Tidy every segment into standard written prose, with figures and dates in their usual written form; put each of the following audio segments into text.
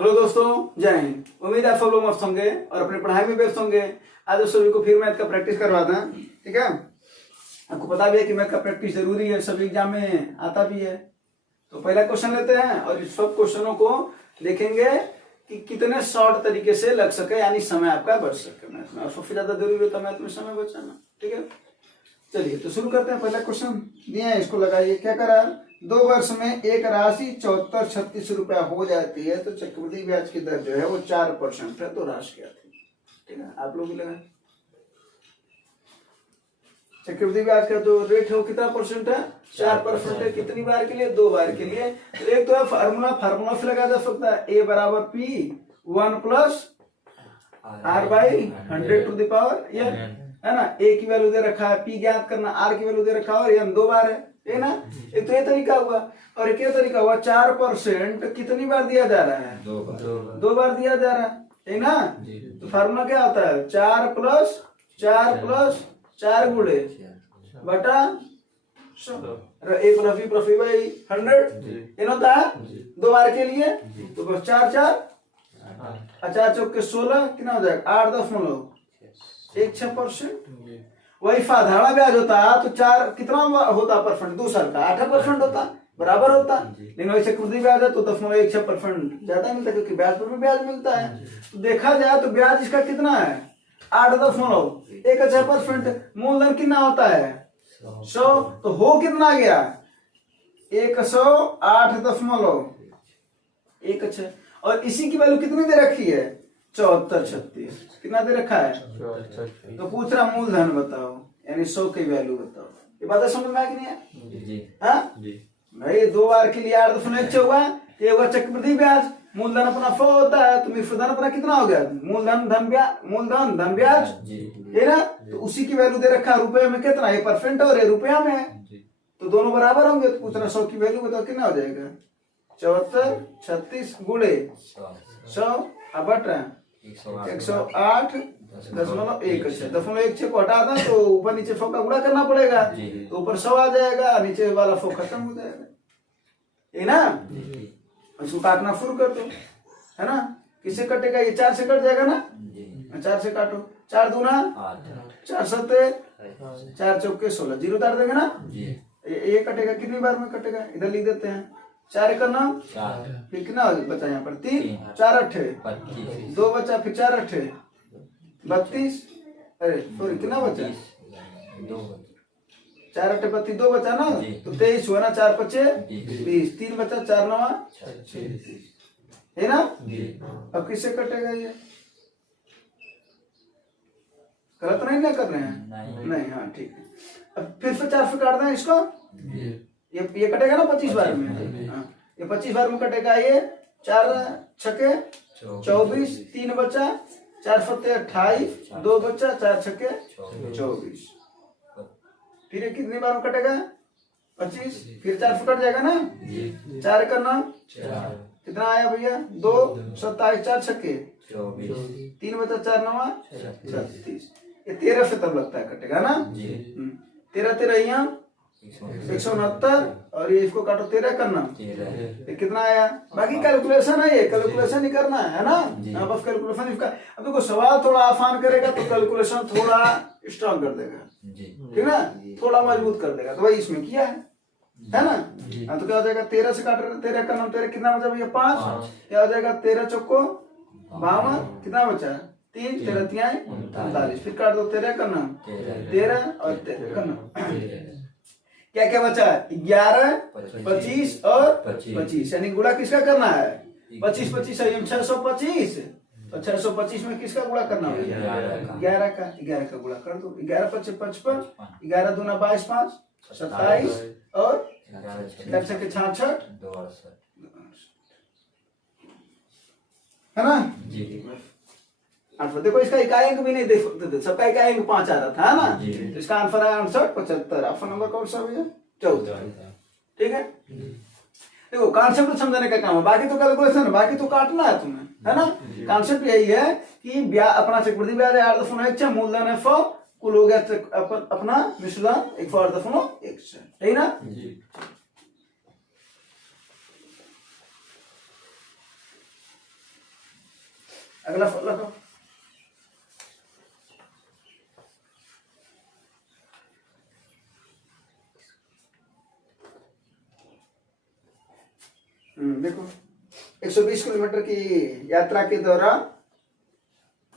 Hello दोस्तों, जय हिंद। उम्मीद है आप सब लोग मस्त होंगे और अपनी पढ़ाई में व्यस्त होंगे। आज सभी को फिर मैथ का प्रैक्टिस करवाते हैं, ठीक है। आपको पता भी है कि मैथ का प्रैक्टिस जरूरी है, सभी एग्जाम में आता भी है। तो पहला क्वेश्चन लेते हैं और इस सब क्वेश्चनों को देखेंगे कि कितने शॉर्ट तरीके से लग सके, यानी समय आपका बच सके मैथ में। और सबसे ज्यादा जरूरी होता है मैथ में समय बचाना, ठीक है। चलिए तो शुरू करते हैं। पहला क्वेश्चन दिया है, इसको लगाइए। क्या करा, 2 वर्ष में एक राशि 7436 रुपया हो जाती है तो चक्रवृद्धि ब्याज की दर जो है वो 4% है, तो राशि क्या थी, ठीक है। आप लोग भी लगा, चक्रवृद्धि ब्याज का जो रेट है वो कितना परसेंट है, 4% है। कितनी बार के लिए, 2 बार के लिए। तो एक तो है फार्मूला से लगा जा सकता है, a बराबर p 1 प्लस r/100 है ना। a की वैल्यू दे रखा है, p ज्ञात करना, r की वैल्यू दे रखा है और n 2 बार है ना। एक तो ये तरीका हुआ और एक ये तरीका हुआ। 4% कितनी बार दिया जा रहा है, 2 बार दिया जा रहा है ना। तो फार्मूला क्या होता है, 4 प्लस 4 गुणे बटा 100 होता है 2 बार के लिए। तो बस 4 चौक के 16 कितना हो जाएगा, 8.16%। वही साधारण ब्याज होता तो 4 कितना होता परसेंट, दूसरा का 8% होता, बराबर होता। लेकिन वही चक्रवृद्धि ब्याज है तो 0.16% ज्यादा मिलता है, क्योंकि ब्याज पर भी ब्याज मिलता है। तो देखा जाए तो ब्याज इसका कितना है, 8.16%। मूलधन कितना होता है 100, तो हो कितना गया 108.16। और इसी की वैल्यू कितनी दे रखी है, 7436। कितना दे रखा है, तो पूछ रहा मूलधन बताओ, यानी 100 की वैल्यू बताओ। ये बात समझ में आ कि नहीं है भाई। 2 बार के लिए 8.16 हुआ, ये होगा चक्रवृद्धि ब्याज। मूलधन अपना 100 होता है तो मिश्रधन अपना कितना हो गया, मूलधन धन ब्याज, है ना। तो उसी की वैल्यू दे रखा है, रुपए में कितना, ये परसेंट और ये रुपया में है, तो दोनों बराबर होंगे। तो पूछ रहा 100 की वैल्यू बताओ, कितना हो जाएगा, 7436 गुणे 100 बट 108.16 को हटा दें तो ऊपर नीचे 100 का गुणा करना पड़ेगा, तो ऊपर 100 आ जाएगा, नीचे वाला 100 खत्म हो जाएगा, है ना। इसको काटना शुरू कर दो, है ना। किससे कटेगा, ये 4 से कट जाएगा ना, 4 से काटो। 4 दूना 4 सत्ते 4 चौके 16, 0 डाल देंगे ना। ये कटेगा, कितनी बार में कटेगा, इधर लिख देते हैं। 4 करना, फिर कितना बचा यहाँ पर 3, 4 8 2 बचा, फिर 4 8 32। अरे सॉरी, कितना बचा, 4 8 32, 2 बचा ना, तो 23 हुआ ना। 4 5 20, 3 बचा, 4 9 36, है ना। अब किससे कटेगा, ये गलत नहीं ना कर रहे हैं, नहीं, हाँ ठीक है। अब फिर से 4 से काट दें इसको, ये कटेगा ना 25 बार में, ये 25 बार में कटेगा। ये 4 छक्के 24, 3 बचा, 4 सत्ते 28, 2 बचा, 4 छक्के 24। फिर ये कितनी बार में कटेगा, 25, फिर 4 से कट जाएगा ना। 4 करना, कितना आया भैया, 2 27, 4 छक्के 3 बचा, 4 9 36। ये 13 से तब लगता है कटेगा ना। 13 13 यहाँ 169, और ये इसको काटो 13 करना, ये कितना आया। बाकी कैलकुलेशन है, ये कैलकुलेशन ही करना है ना। बस कैलकुलेशन इसका। अब देखो सवाल थोड़ा आसान करेगा तो कैलकुलेशन थोड़ा स्ट्रॉन्ग कर देगा, ठीक ना, थोड़ा मजबूत कर देगा। तो वही इसमें किया है ना। तो क्या हो जाएगा, 13 से काट 13 करना, 13 कितना बचा भैया 5, क्या हो जाएगा 13 चौको 52, कितना बचा 3, 13 3 39, फिर काट दो 13 करना 13 और 13 करना, क्या क्या बचा, 11 25 और 25, यानी गुणा किसका करना है, 25 25 है 625, तो 625 में किसका गुणा करना है, 11 का गुणा कर दो। 11 5 55, 11 दूना 22 5 27 और 66 है ना आंसर। देखो इसका इकाई अंक भी नहीं दे सकते थे, सबका इकाई अंक 5 आ रहा था, है ना। तो इसका आंसर है 68 75। ऑप्शन नंबर कौन सा भैया, 14, ठीक है। देखो कॉन्सेप्ट समझने का काम है, बाकी तो कैलकुलेशन, बाकी तो काटना है तुम्हें, है ना। कॉन्सेप्ट यही है कि अपना चक्रवृद्धि ब्याज 8.1, मूलधन है 100, कुल हो गया अपना मिश्रधन 108.1, है ना। अगला लगाओ। देखो 120 किलोमीटर की यात्रा के दौरान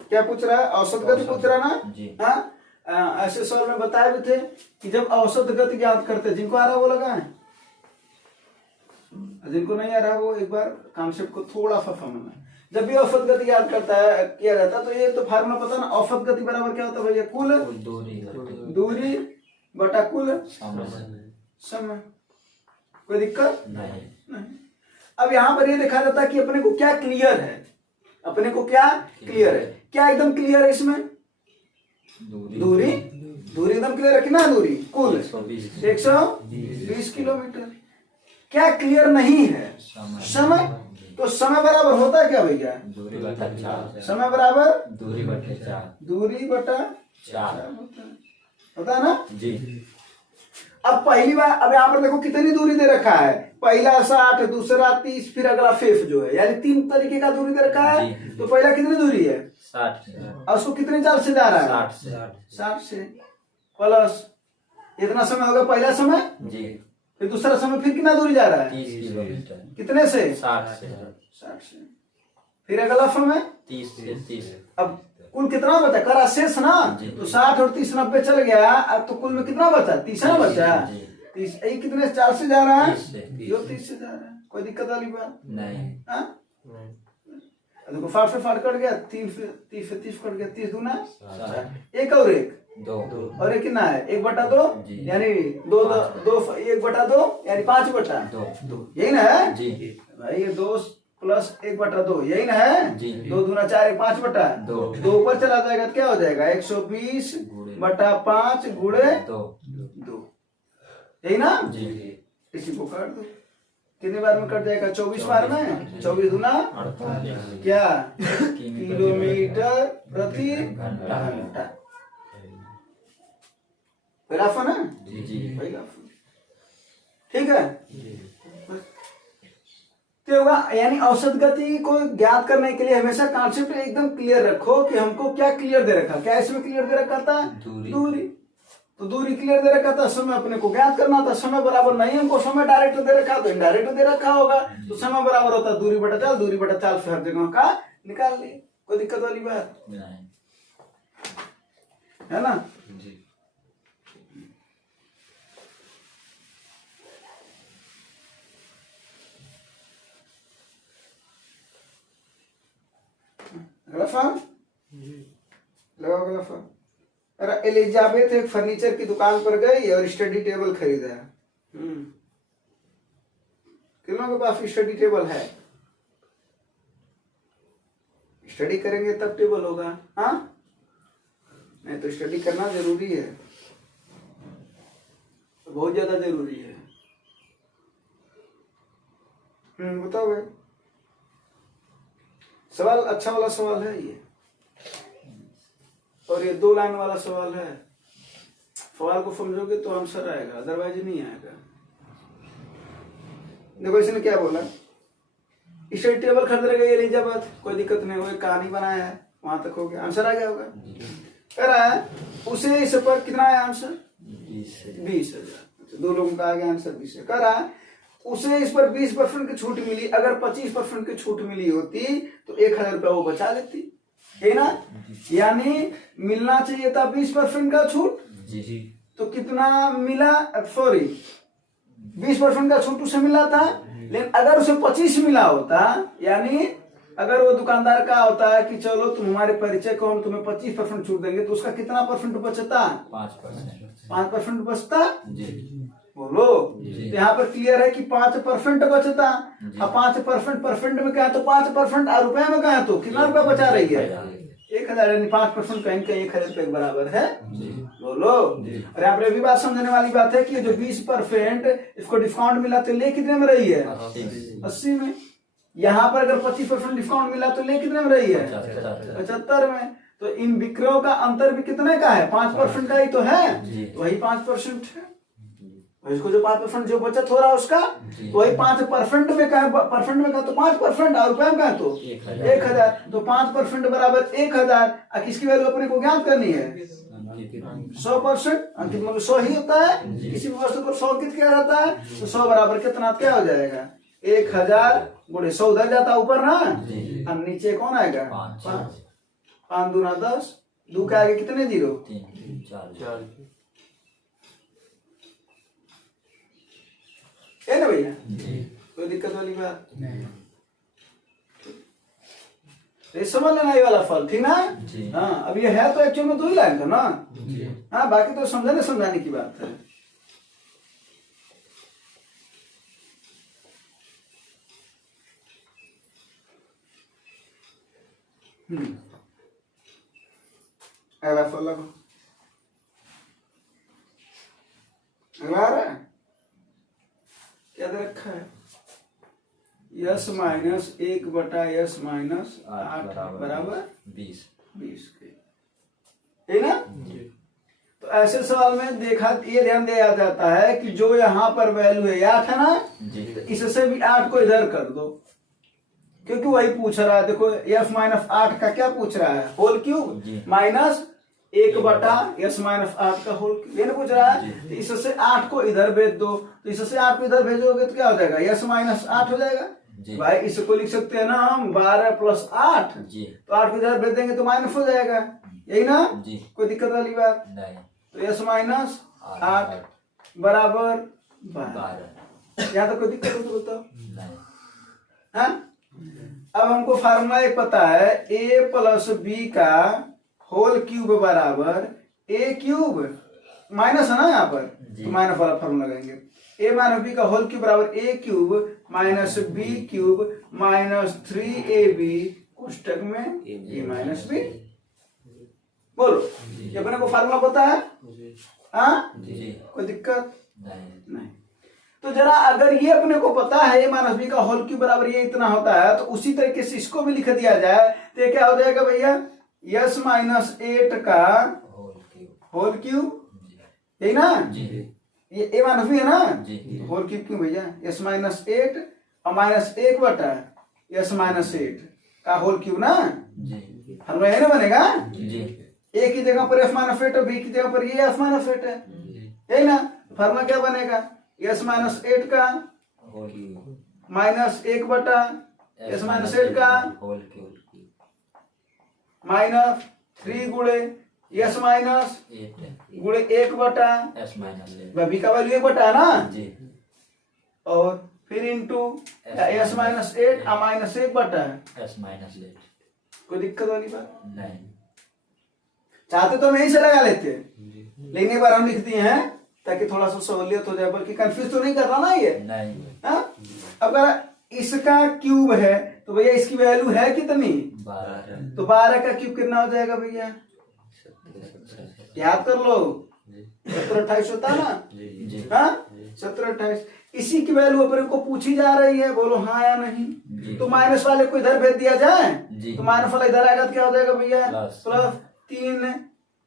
क्या पूछ रहा है, औसत गति पूछ रहा ना। हाँ, ऐसे सवाल में बताए भी थे कि जब औसत गति ज्ञात करते, जिनको आ रहा वो लगाए, जिनको नहीं आ रहा वो एक बार कॉन्सेप्ट को थोड़ा सा समझना। जब भी औसत गति याद करता है किया जाता है तो ये तो फार्मूला पता ना, औसत गति बराबर क्या होता है भैया, कुल दूरी बटा कुल समय। कोई दिक्कत नहीं। अब यहाँ पर ये देखा जाता है कि अपने को क्या क्लियर है, अपने को क्या क्लियर है, क्या एकदम क्लियर है इसमें, दूरी एकदम क्लियर है कि ना, दूरी कुल 120 किलोमीटर। क्या क्लियर नहीं है, समय। तो समय बराबर होता है क्या भैया, समय बराबर दूरी बटा 4 होता है ना जी। अब पहली बार, अब यहाँ पर देखो कितनी दूरी दे रखा है, पहला 60, दूसरा 30, फिर अगला फेफ जो है, यानी 3 तरीके का दूरी दे रखा है। तो पहला कितनी दूरी है 60, और उसको कितने चाल से जा रहा है 60 से, प्लस इतना समय होगा पहला समय जी, फिर दूसरा समय फिर कितना दूरी जा रहा है 30 किलोमीटर, कितने से 60 से, फिर अगला समय 30 से 30। अब कुल कितना बचा, करा शेष ना, तो 60 और 30 90 चल गया। अब तो कुल में कितना बचा, 30 ना बचा, 30 यही कितने 4 से जा रहा है, यो 30 से जा रहा है। कोई दिक्कत वाली बात नहीं। देखो 60 से 60 कट गया, 30 से 30 कट गया, 30 दूना 1 और 1 2 और 1 कितना है 1/2, यानी 2 1/2 यानी 5/2, यही ना है भाई, ये 2 प्लस 1/2 यही ना है, 2 दूना 4 5/2, 2 ऊपर चला जाएगा तो क्या हो जाएगा 120/5 गुणे 2, यही ना जी। इसी को काट दो, कितने बार में कट जाएगा 24 बार में, 24 दूना क्या किलोमीटर प्रति घंटा। ग्राफ ना जी, ठीक है। तो होगा, यानी औसत गति को ज्ञात करने के लिए हमेशा कॉन्सेप्ट एकदम क्लियर रखो कि हमको क्या क्लियर दे रखा, क्या इसमें क्लियर दे रखा था दूरी। तो दूरी क्लियर दे रखा था, समय अपने को ज्ञात करना था, समय बराबर नहीं हमको समय डायरेक्ट दे रखा तो इनडायरेक्ट दे रखा होगा, तो समय बराबर होता दूरी बटा चाल, दूरी बटा चाल से हर जगह का निकाल लिए। कोई दिक्कत वाली बात नहीं है ना जी। लगाओ। अरे एलिजाबेथ एक फर्नीचर की दुकान पर गई और स्टडी टेबल खरीदा। कितनों के पास स्टडी टेबल है, स्टडी करेंगे तब टेबल होगा। हाँ, नहीं तो स्टडी करना जरूरी है, बहुत ज्यादा जरूरी है। बताओ भाई, सवाल अच्छा वाला सवाल है ये, और ये 2 लाइन वाला सवाल है। सवाल को समझोगे तो आंसर आएगा, अदरवाइज नहीं आएगा। देखो इसने क्या बोला, स्टडी टेबल खरीद रही है एलिजाबेथ, कोई दिक्कत नहीं, वो एक कहानी बनाया है, वहां तक हो गया, आंसर आ गया होगा। कह रहा है उसे इस पर कितना है आंसर 20,000। 2 लोगों का आ गया आंसर 20 है। कह रहा है उसे इस पर 20% की छूट मिली, अगर 25% की छूट मिली होती तो 1,000 रुपया वो बचा लेती, है ना। यानी मिलना चाहिए था 20% का छूट जी, तो कितना मिला, सॉरी 20% का छूट उसे मिला था, लेकिन अगर उसे 25 मिला होता, यानी अगर वो दुकानदार का होता है कि चलो तुम हमारे परिचय को हम तुम्हें 25% छूट देंगे, तो उसका कितना परसेंट बचता 5% बचता जी। बोलो, तो यहाँ पर क्लियर है कि 5% बचता। अब 5% में क्या है, तो 5% रुपए में क्या है, तो कितना रुपया बचा रही है 1,000, यानी 5% कहीं कहीं 1,000 रुपए के बराबर है। बोलो, और यहाँ पर भी बात समझने वाली बात है कि जो 20% इसको डिस्काउंट मिला तो ले कितने में रही है 80 में। यहाँ पर अगर 25% डिस्काउंट मिला तो ले कितने में रही है 75 में। तो इन बिक्रियों का अंतर भी कितने का है 5% का ही तो है, तो वही 5% है। और इसको जो 5% जो बचत हो रहा है उसका वही 5% में का, परसेंट में का तो 5% और रुपए में का तो 1000, तो 5% बराबर 1000। किसकी वैल्यू अपने को ज्ञात करनी है 100%। अंकित मतलब 100 ही होता है, किसी भी वस्तु पर 100 अंकित किया जाता है। तो 100 बराबर कितना क्या हो जाएगा 1000 गुणे 100 उधर जाता ऊपर ना, और नीचे कौन आएगा 5 5 दूना 10, 2 के आगे कितने 0 4 है ना भैया, कोई दिक्कत वाली बात नहीं। ये समझ लेना ये वाला फल, ठीक ना। हाँ अब ये है तो एक्चुअल में 2 ही लाइन का ना। हाँ बाकी तो समझाने की बात है। अगला फल लगो, अगला आ रहा है क्या दे रखा है यस माइनस 1 बटा यस माइनस 8 बराबर 20 है ना। तो ऐसे सवाल में देखा ये ध्यान दिया जाता है कि जो यहाँ पर वैल्यू है 8 है ना, तो इससे भी 8 को इधर कर दो, क्योंकि वही पूछ रहा है। देखो यस माइनस 8 का क्या पूछ रहा है होल क्यूब माइनस 1 बटा यस माइनस 8 का होल क्यूब, ये ना पूछ रहा है। तो इससे 8 को इधर भेज दो, तो इससे 8 को इधर भेजोगे तो क्या हो जाएगा यस माइनस 8 हो जाएगा भाई। इसको लिख सकते हैं ना हम 12 प्लस 8, तो 8 को इधर भेज देंगे तो माइनस हो जाएगा, यही ना कोई दिक्कत वाली बात नहीं। तो यस माइनस 8 बराबर 12, यहाँ तो कोई दिक्कत हो तो बताओ। हाँ अब हमको फार्मूला एक पता है a प्लस बी का होल क्यूब बराबर ए क्यूब माइनस है ना यहाँ पर, तो माइनस वाला फार्मूला लगाएंगे। ए माइनस बी का होल क्यूब बराबर A cube minus B cube minus 3ab कोष्टक में ए माइनस बी। बोलो ये अपने को फार्मूला पता है। हाँ कोई दिक्कत नहीं। तो जरा अगर ये अपने को पता है ए माइनस बी का होल क्यूब बराबर ये इतना होता है, तो उसी तरीके से इसको भी लिख दिया जाए तो ये क्या हो जाएगा भैया यस माइनस 8 का होल क्यूब, यही ना। ये ए माइनस बी है ना, तो होल क्यूब क्यों भैया यस माइनस 8 और माइनस 1 बटा यस माइनस 8 का होल क्यूब ना, फार्मूला यही ना बनेगा। ए की जगह पर एफ माइनस 8 और बी की जगह पर ये एफ माइनस 8 है, यही ना। फार्मूला क्या बनेगा यस माइनस 8 का माइनस 1 बटा यस माइनस 8 का माइनस 3 गुणे यस माइनस गुणे 1 बटा बी का वैल्यू 1 बटा है ना, और फिर इंटू यस माइनस 8 और माइनस 1 बटा यस माइनस 8। कोई दिक्कत वाली बात नहीं। चाहते तो हम यहीं से लगा लेते, लेकिन एक बार हम लिख दिए हैं ताकि थोड़ा सा सहूलियत हो जाए, बल्कि कंफ्यूज तो नहीं कर रहा ना ये नहीं। अब अगर इसका क्यूब है तो भैया इसकी वैल्यू है कितनी 12, तो 12 का क्यूब कितना हो जाएगा भैया याद कर लो 1728 होता है ना। हाँ 1728 इसी की वैल्यू अपने को पूछी जा रही है, बोलो हाँ या नहीं। तो माइनस वाले को इधर भेज दिया जाए, तो माइनस वाला इधर आएगा तो क्या हो जाएगा भैया प्लस 3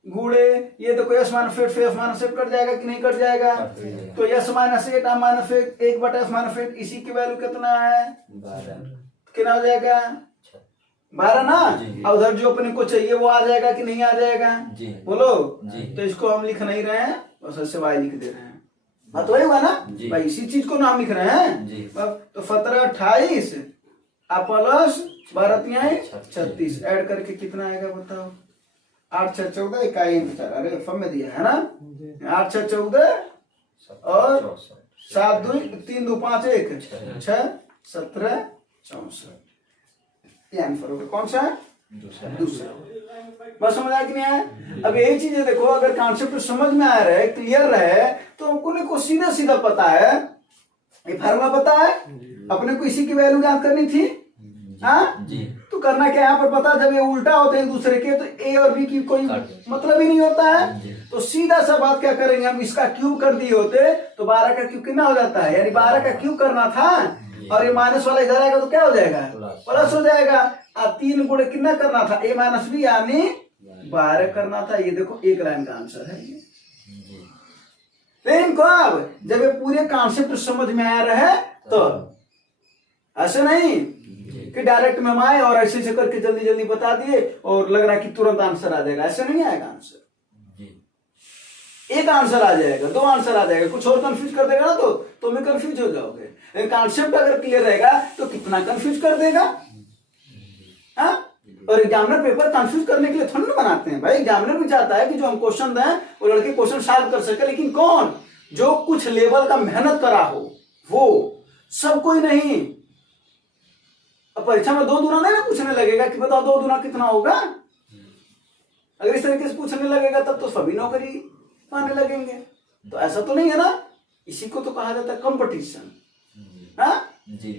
गुणे ये देखो यस माइनस 8 फिर एफ माइनस 8 कट जाएगा कि नहीं कट जाएगा, तो यस माइनस 8 माइनस 1 बटा एफ माइनस 8 इसी की वैल्यू कितना है 12, कितना हो जाएगा 12 ना। और उधर जो अपने को चाहिए वो आ जाएगा कि नहीं आ जाएगा बोलो। तो इसको हम लिख नहीं रहे हैं, बस ऐसे वाई लिख दे रहे हैं। बात वही हुआ ना भाई, इसी चीज को नाम लिख रहे हैं। तो 1728 प्लस 12 36 ऐड करके कितना आएगा बताओ 8 6 14 इकाई अरे फम में दिया है ना 8 6 14 और 7 2 3 2 5 1 6 17 64 ये आंसर होगा। कौन सा दूसरा। बस समझ आया कि नहीं आया। अब यही चीजें देखो अगर कॉन्सेप्ट समझ में आ रहा है क्लियर रहे तो हमको को सीधा सीधा पता है, ये फार्मूला पता है अपने को इसी की वैल्यू ज्ञात करनी थी। हाँ तो करना क्या यहाँ पर पता, जब ये उल्टा होते हैं दूसरे के तो ए और बी की कोई मतलब ही नहीं होता है। तो सीधा सा बात क्या करेंगे हम, इसका क्यूब कर दिए होते तो 12 का क्यूब कितना हो जाता है, यानी 12 का क्यूब करना था और ये माइनस वाला इधर आएगा तो क्या हो जाएगा प्लस हो जाएगा। और 3 गुणे कितना करना था ए माइनस बी यानी 12 करना था। ये देखो एक लाइन का आंसर है लेकिन कब, जब ये पूरे कॉन्सेप्ट समझ में आ रहा है तो, ऐसे नहीं कि डायरेक्ट में हम आए और ऐसे ऐसे करके जल्दी जल्दी बता दिए और लग रहा है कि तुरंत आंसर आ जाएगा, ऐसे नहीं आएगा आंसर। एक आंसर आ जाएगा, दो आंसर आ जाएगा, कुछ और कंफ्यूज कर देगा ना तो तुम्हें कंफ्यूज हो जाओगे। लेकिन कॉन्सेप्ट अगर क्लियर रहेगा तो कितना कंफ्यूज कर देगा। हाँ, और एग्जामिनर पेपर कंफ्यूज करने के लिए थोड़ी ना बनाते हैं भाई। एग्जामिनर भी चाहता है कि जो हम क्वेश्चन दें वो लड़के क्वेश्चन सॉल्व कर सके, लेकिन कौन, जो कुछ लेवल का मेहनत करा हो वो, सब कोई नहीं। अब परीक्षा में 2 दूना नहीं पूछने लगेगा कि बताओ 2 दूना कितना होगा। अगर इस तरीके से पूछने लगेगा तब तो सभी नौकरी पाने लगेंगे। तो ऐसा तो नहीं है ना, इसी को तो कहा जाता है कंपटीशन।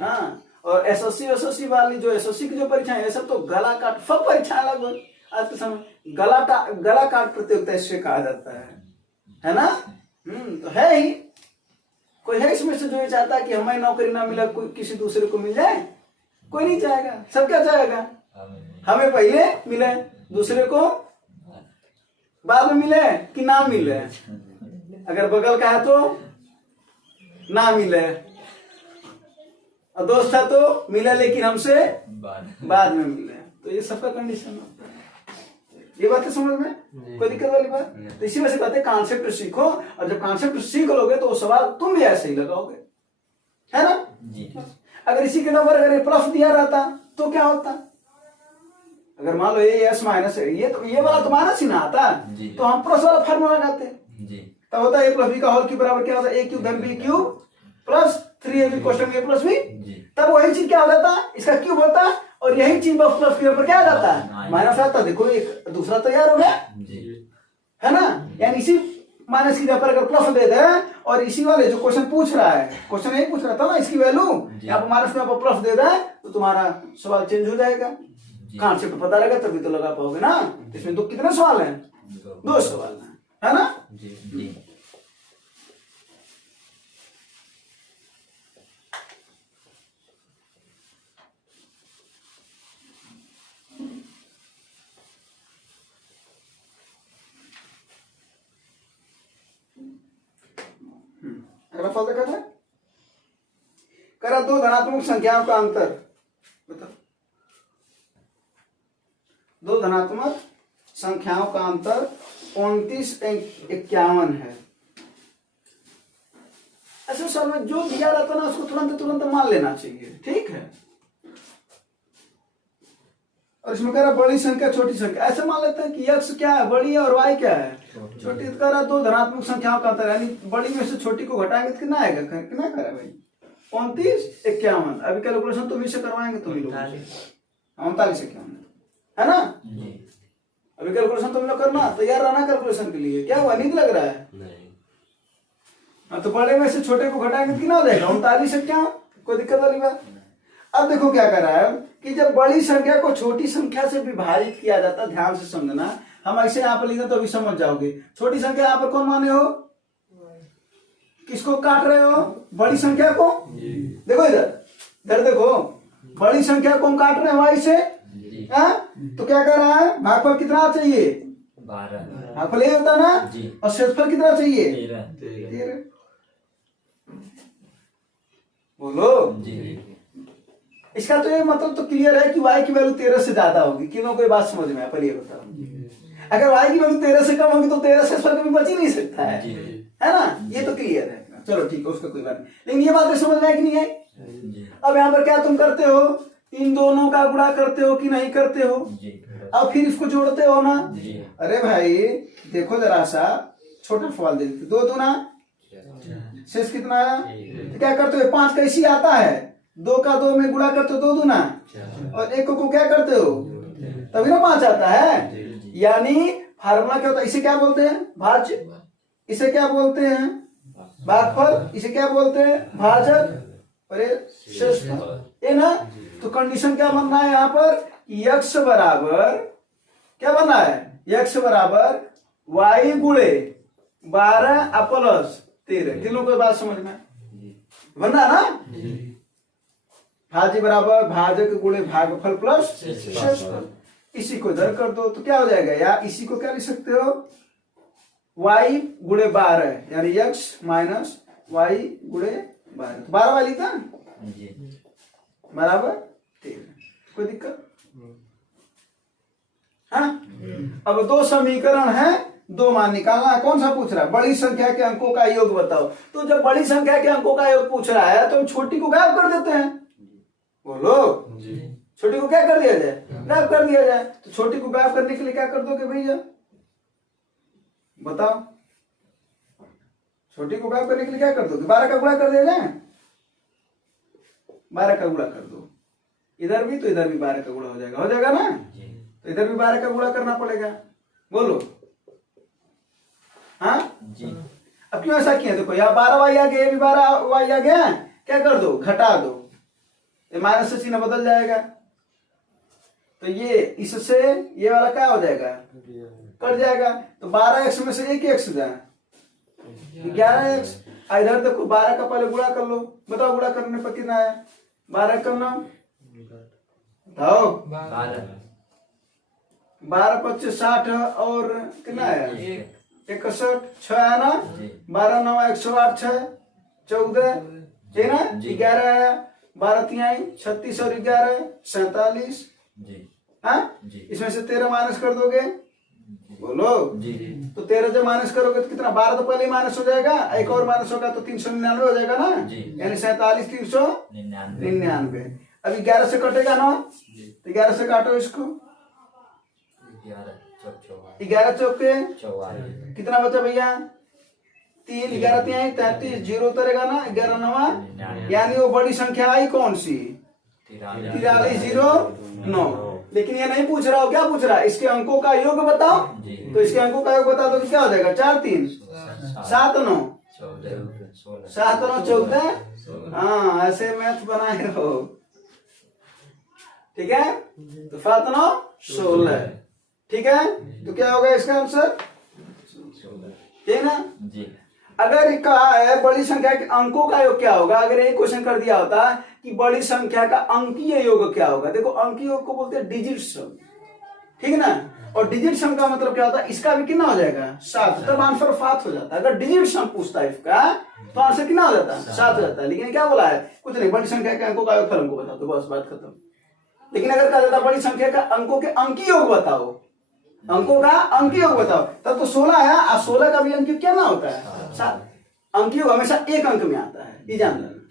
हाँ, और एसएससी वाली जो एसएससी की जो परीक्षा है, सब तो गला काट, सब परीक्षा लगभग आज के समय गला काट प्रतियोगिता इससे कहा जाता है ना। तो है ही, कोई है इसमें से जो ये चाहता है कि हमें नौकरी ना मिले, कोई किसी दूसरे को मिल जाए? कोई नहीं चाहेगा। सब क्या चाहेगा, हमें पहले मिले, दूसरे को बाद में मिले कि ना मिले। अगर बगल का है तो ना मिले, और दोस्त है तो मिले लेकिन हमसे बाद में मिले। तो ये सबका कंडीशन होता है। ये बात है समझ में, कोई दिक्कत वाली बात? तो इसी वजह से कहते हैं कॉन्सेप्ट सीखो, और जब कॉन्सेप्ट सीख लोगे तो वो सवाल तुम भी ऐसे ही लगाओगे, है ना। अगर इसी के नंबर अगर प्लस दिया रहता तो क्या होता? अगर मान लो ये एस माइनस ये वाला तो माइनस ही ना आता, तो हम प्लस वाला फॉर्मूला लगाते, तब होता है ए प्लस बी का होल की बराबर क्या होता है, ए क्यूब धन B cube plus 3ab question A plus B. तब वही चीज क्या हो जाता, इसका क्यूब होता, और यही चीज बस प्लस के ऊपर क्या आ जाता है, माइनस आता। देखो एक दूसरा तैयार हो गया, है ना। यानी इसी माइनस की जगह पर अगर प्लस दे दे, और इसी वाले जो क्वेश्चन पूछ रहा है, क्वेश्चन यही पूछ रहा था ना, इसकी वैल्यू यहाँ पर माइनस में प्लस दे दे, तो तुम्हारा सवाल चेंज हो जाएगा। कॉन्सेप्ट पता रहेगा तभी तो लगा पाओगे ना। इसमें तो कितने सवाल हैं, 2 सवाल है ना। अगला फल देखा था, करा 2 धनात्मक संख्याओं का अंतर, बताओ 2 धनात्मक संख्याओं का अंतर 29-51 है। ऐसे सवाल में जो दिया रहता ना उसको तुरंत मान लेना चाहिए, ठीक है। और इसमें कह रहा बड़ी संख्या छोटी संख्या, ऐसे मान लेते हैं कि x क्या है, बड़ी है, और y क्या है, छोटी। तो कह रहा 2 धनात्मक संख्याओं का अंतर, यानी बड़ी में से छोटी को घटाएंगे तो कितना आएगा, कितना करा भाई 29-51। अभी कैलकुलेशन तुम ही से करवाएंगे, तुम ही लोग 39-51, है ना। अभी कैलकुलेशन तुम लोग करना, तैयार रहना कैलकुलेशन के लिए। क्या हुआ, नींद लग रहा है? नहीं। तो बड़े में से छोटे को घटाएंगे तो कितना हो जाएगा, 39-51। कोई दिक्कत वाली बात? अब देखो क्या कर रहा है कि जब बड़ी संख्या को छोटी संख्या से विभाजित किया जाता, ध्यान से समझना, हम ऐसे यहाँ पर लिखे तो अभी समझ जाओगे। छोटी संख्या यहाँ पर कौन माने हो, किसको काट रहे हो, बड़ी संख्या को। देखो इधर देखो, बड़ी संख्या को हम काट रहे हैं y से, तो क्या कर रहा है, भागफल कितना चाहिए, 12। भागफल ये होता ना, और शेषफल कितना चाहिए, 13। बोलो। इसका तो ये मतलब तो क्लियर है कि y की वैल्यू 13 से ज्यादा होगी। क्यों, कोई बात समझ में है, पर ये बताओ, अगर y की वैल्यू 13 से कम होगी तो 13 से कभी बच ही नहीं सकता है ना। ये तो क्लियर है, चलो ठीक है, उसका कोई बात नहीं। लेकिन ये बात समझ में है कि नहीं है? अब यहाँ पर क्या तुम करते हो, इन दोनों का गुणा करते हो कि नहीं करते हो, अब फिर इसको जोड़ते हो ना। अरे भाई देखो जरा सा, छोटा सवाल दे देते, 2 दूना शेष कितना है, तो क्या करते हो, 5 कैसी आता है, 2 का 2 में गुणा करते हो 2 दूना, और 1 को क्या करते हो, तभी ना 5 आता है। यानी फार्मूला क्या होता है, इसे क्या बोलते हैं, भाज्य, इसे क्या बोलते हैं, भागफल, इसे क्या बोलते हैं, भाजक, और ये शेषफल, ये ना। तो कंडीशन क्या बनना है यहाँ पर, x बराबर क्या बनना है, x बराबर y गुणे 12 प्लस 13। तीनों को बात समझ में बनना ना। भाज्य बराबर भाजक गुणे भागफल प्लस शेषफल। इसी को इधर कर दो तो क्या हो जाएगा, या इसी को क्या लिख सकते हो, y गुणे 12 यानी x माइनस y गुणे 12, तो 12 वाली था बराबर 13। कोई दिक्कत? हाँ, अब दो समीकरण है, दो मान निकालना है। कौन सा पूछ रहा है? बड़ी संख्या के अंकों का योग बताओ। तो जब बड़ी संख्या के अंकों का योग पूछ रहा है तो हम छोटी को गायब कर देते हैं। बोलो, छोटी को क्या कर दिया जाए? गायब कर दिया जाए। तो छोटी को गायब करने के लिए क्या कर दोगे भैया, बताओ? छोटी को गायब करने के लिए क्या कर दोगे? 12 का गुणा कर दिया जाए, 12 का गुणा कर दो, इधर भी तो इधर भी 12 का गुणा हो जाएगा, हो जाएगा ना? तो इधर भी 12 का गुणा करना पड़ेगा। बोलो, हाँ जी। अब क्यों ऐसा किया? देखो यहाँ 12 वाई आ गया, ये भी 12 वाई आ गया, क्या कर दो? घटा दो, ये माइनस से चिन्ह बदल जाएगा। तो ये इससे ये वाला क्या हो जाएगा? कट जाएगा। तो 12x में से एक x जाए 11x। इधर देखो 12 का पहले गुणा कर लो, बताओ गुणा करने पर कितना है? 12 करना, बताओ 12 25 60 और कितना है? 61, 6 है ना? 12 9 108, 6 14, ठीक ना? 11 है, 12 3 36 और 11 47। हाँ, इसमें से 13 माइनस कर दोगे, बोलो जी। तो 13 जब माइनस करोगे तो कितना? 12 तो पहले ही माइनस हो जाएगा, एक और माइनस होगा तो 399 हो जाएगा ना, यानी 47 399। अभी 11 से कटेगा ना, तो 11 से काटो इसको, 11 चौके कितना बचा भैया? 3, 11 3 33, 0 उतरेगा ना, 11 9, यानी वो बड़ी संख्या आई कौन सी? 43 0 9। लेकिन ये नहीं पूछ रहा हो, क्या पूछ रहा है? इसके अंकों का योग बताओ। तो इसके अंकों का योग बता दो तो क्या हो जाएगा? 4 3 7 9 7 9 14। हाँ, ऐसे मैथ बनाए रहो, ठीक है? तो 7 9 16, ठीक है? तो क्या होगा इसका आंसर? ठीक ना जी। अगर कहा है बड़ी संख्या के अंकों का योग क्या होगा, अगर एक क्वेश्चन कर दिया होता कि बड़ी संख्या का अंकीय योग क्या होगा, देखो अंकीय योग को बोलते हैं डिजिट सम, ठीक है ना? और डिजिट सम का मतलब क्या होता है? इसका भी कितना हो जाएगा? 7, तब आंसर 7 हो जाता है। अगर डिजिट सम पूछता है इसका तो आंसर कितना हो जाता है? 7 हो जाता है। लेकिन क्या बोला है? कुछ नहीं, बड़ी संख्या के अंकों का योग हमको बता दो, बस बात खत्म। लेकिन अगर कहा जाता बड़ी संख्या का अंकों के अंकीय योग बताओ, अंकों का अंकीय योग बताओ, तब तो 16 है, और 16 का भी अंकीय क्या ना होता है? 7। अंकीय योग हमेशा एक अंक में आता है, ये जान लेना,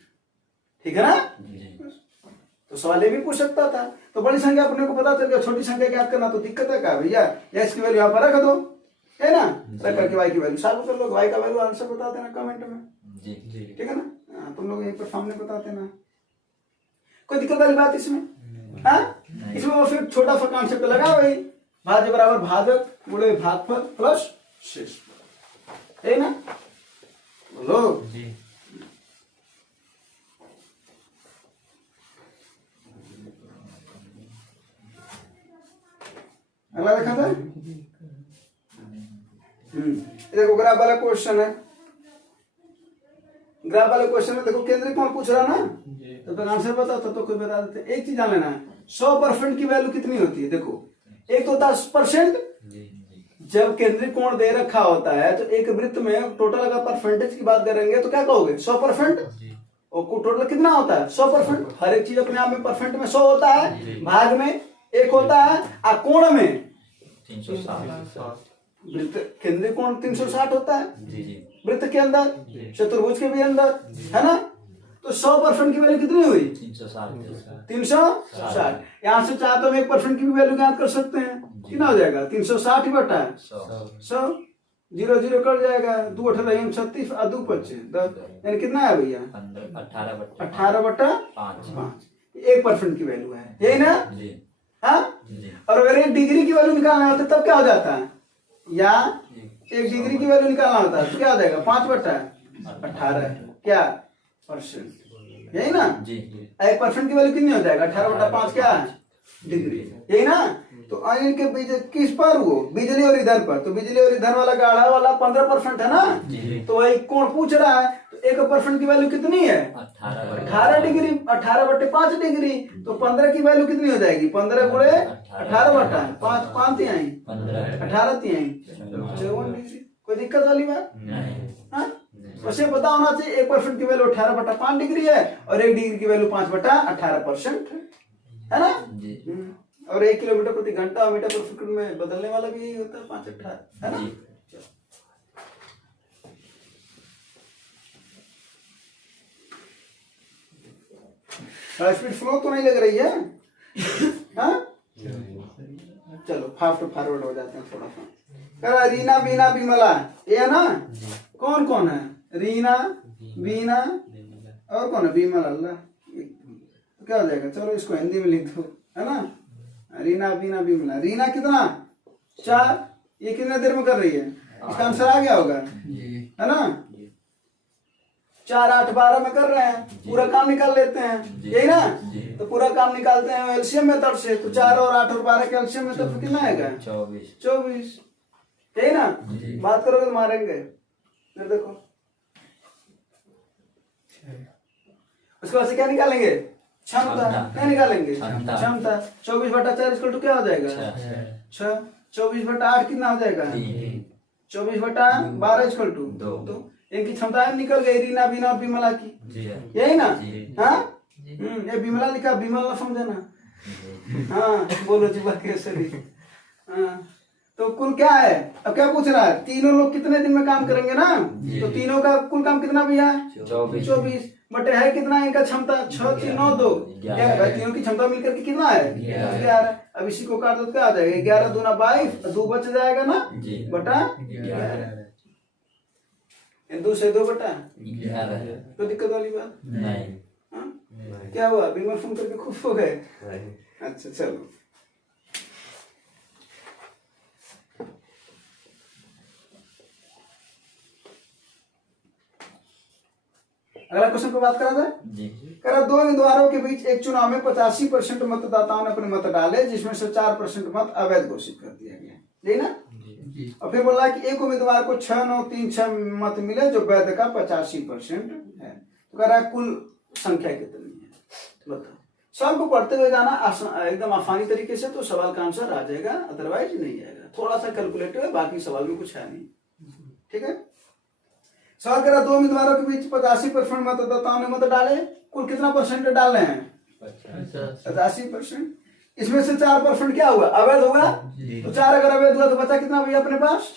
ठीक है ना? तो सवाल ये भी पूछ सकता था। तो बड़ी संख्या अपने को पता चल गया, छोटी संख्या याद करना तो दिक्कत है क्या भैया? या इसकी वैल्यू यहाँ पर रख दो, है ना? रख करके y की वैल्यू सॉल्व कर लो, y का वैल्यू आंसर बता देना कमेंट में, ठीक है ना? तुम लोग यहीं पर सामने बता देना, कोई दिक्कत वाली बात इसमें? हाँ, इसमें वो फिर छोटा सा कॉन्सेप्ट लगा वही, भाज्य बराबर भाजक गुणे भागफल प्लस शेष, है ना? बोलो जी। अगला देखा था, देखो ग्राफ वाला क्वेश्चन है। ग्राफ वाले क्वेश्चन में देखो केंद्रीय कोण पूछ रहा ना, तब तक आंसर बता, तब तो कोई बता देते। एक चीज जान लेना है, 100% की वैल्यू कितनी होती है? देखो, एक तो होता है 10%। जब केंद्रीय कोण दे रखा होता है तो एक वृत्त में टोटल अगर परसेंटेज की बात करेंगे तो क्या कहोगे? 100%। और टोटल कितना होता है? 100%। हर एक चीज अपने आप में परसेंट में 100 होता है, भाग में 1 होता है, और कोण में 360। वृत्त केंद्रीय कोण 360 होता है वृत्त के अंदर, चतुर्भुज के भी अंदर, है ना? तो 100% की वैल्यू कितनी हुई? 360। यहाँ से चाहे तो हम 1% की भी वैल्यू ज्ञात कर सकते हैं, कितना हो जाएगा? 360 बटा 100, 0 0 कट जाएगा, 2 18 36 और 2 25 10, यानी कितना है भैया? 18 बटा 5। 1% की वैल्यू है, यही ना? हाँ। और अगर 1 डिग्री की वैल्यू निकालना होता है तब क्या हो जाता है? या 1 डिग्री की वैल्यू निकालना होता है तो क्या हो जाएगा? 5 बटा 18 क्या परसेंट, यही ना? 1% की वैल्यू कितनी हो जाएगा? 18 बटा 5 क्या है? डिग्री, यही ना? तो आयन के बीज किस पर? वो बिजली और ईंधन पर। तो बिजली और ईंधन वाला गाढ़ा वाला 15% है ना? तो वही कोण पूछ रहा है, तो 1% की वैल्यू कितनी है? 18 डिग्री, 18 बटे 5 डिग्री। तो 15 की वैल्यू कितनी हो जाएगी? 15 गुणे 18 बटा 5, 5 तिहाई 18 तिहाई 54 डिग्री। कोई दिक्कत वाली बात नहीं। हाँ? उसे पता होना चाहिए 1% की वैल्यू 18/5 डिग्री है और 1 डिग्री की वैल्यू 5/18% है ना। और 1 किलोमीटर प्रति घंटा मीटर पर सेकंड में बदलने वाला भी यही होता है 5/18 है ना। स्पीड फ्लो तो नहीं लग रही है हाँ? चलो फास्ट फॉरवर्ड हो जाते हैं थोड़ा सा। करा रीना बीना बिमला ये है ना। कौन कौन है? रीना बीना और कौन है? बिमला। अल्लाह क्या हो जाएगा? चलो इसको हिंदी में लिख दो है ना। रीना बीना बिमला। रीना कितना? 4। ये कितने देर में कर रही है? इसका आंसर आ गया होगा है ना। 4 8 12 में कर रहे हैं। पूरा काम निकाल लेते हैं यही ना। तो पूरा काम निकालते हैं एलसीएम मेथड से। तो 4 और 8 और 12 के एलसीएम मेथड से कितना आएगा? 24 यही ना। बात करोगे तो मारेंगे फिर देखो। उसके बाद से क्या निकालेंगे? क्षमता। क्या निकालेंगे? क्षमता। 24/4 इसको तो क्या हो जाएगा? 6। 24/8 कितना हो जाएगा? 24/12 इसको 2। इनकी क्षमताएं निकल गई रीना बीना और बिमला की यही ना। हाँ ये बिमला लिखा बिमला समझे ना। हाँ बोलो जी बाकी। हाँ तो कुल क्या है? अब क्या पूछ रहा है? तीनों लोग कितने दिन में काम करेंगे ना। तो तीनों का कुल काम कितना भैया? 24 बटे है कितना इनका क्षमता? 6 3 9 2 11। तीनों की क्षमता मिलकर के कितना है? 11। अब इसी को काट दो क्या आ जाएगा? 11 दूना 22 2 बच जाएगा ना बटा 11। 2 से 2 बटा 11। तो दिक्कत वाली बात नहीं। क्या हुआ? बीमल फोन करके खुश हो गए? अच्छा चलो अगला क्वेश्चन पे बात करा जाए। करा 2 उम्मीदवारों के बीच एक चुनाव में 85% मतदाताओं ने अपने मत डाले जिसमें से 4% मत अवैध घोषित कर दिया गया यही ना। और फिर बोला कि एक उम्मीदवार को 6 9 3 6 मत मिले जो वैध का 85% है। तो कह रहा है कुल संख्या कितनी है बताओ। सवाल को पढ़ते हुए जाना एकदम आसानी तरीके से तो सवाल का आंसर आ जाएगा अदरवाइज नहीं आएगा। थोड़ा सा कैलकुलेटिव है बाकी सवाल में कुछ है नहीं ठीक है। सवाल करा 2 उम्मीदवारों के बीच 85% मतदाताओं ने मत डाले। कुल कितना परसेंट डाल रहे हैं? 85%। इसमें से 4% क्या हुआ? अवैध होगा। तो 4 अगर अवैध हुआ तो बचा कितना भैया अपने पास?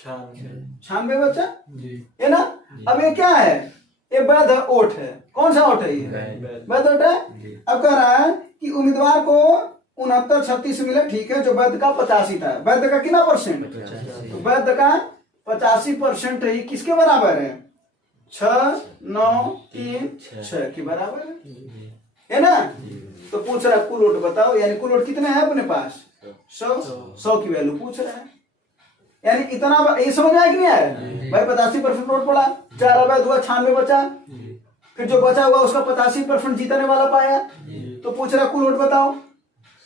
96 बचा है ना। अब ये क्या है? ये वैध वोट है। कौन सा वोट है? ये वैध वोट है। अब कह रहा है कि उम्मीदवार को 69 36 मिले ठीक है जो वैध का 85 था। वैध का कितना परसेंट? तो वैध का 85% ही किसके बराबर है? 6 9 3 6 के बराबर है ना। तो पूछ रहा है कुल वोट बताओ यानी कुल वोट कितने हैं अपने पास? 100 की वैल्यू पूछ रहा है यानी इतना। ये समझ आया कि नहीं आया भाई? 85% वोट पड़ा 4 अवैध हुआ 96 बचा। फिर जो बचा हुआ उसका 85% जीतने वाला पाया। तो पूछ रहा कुल वोट बताओ।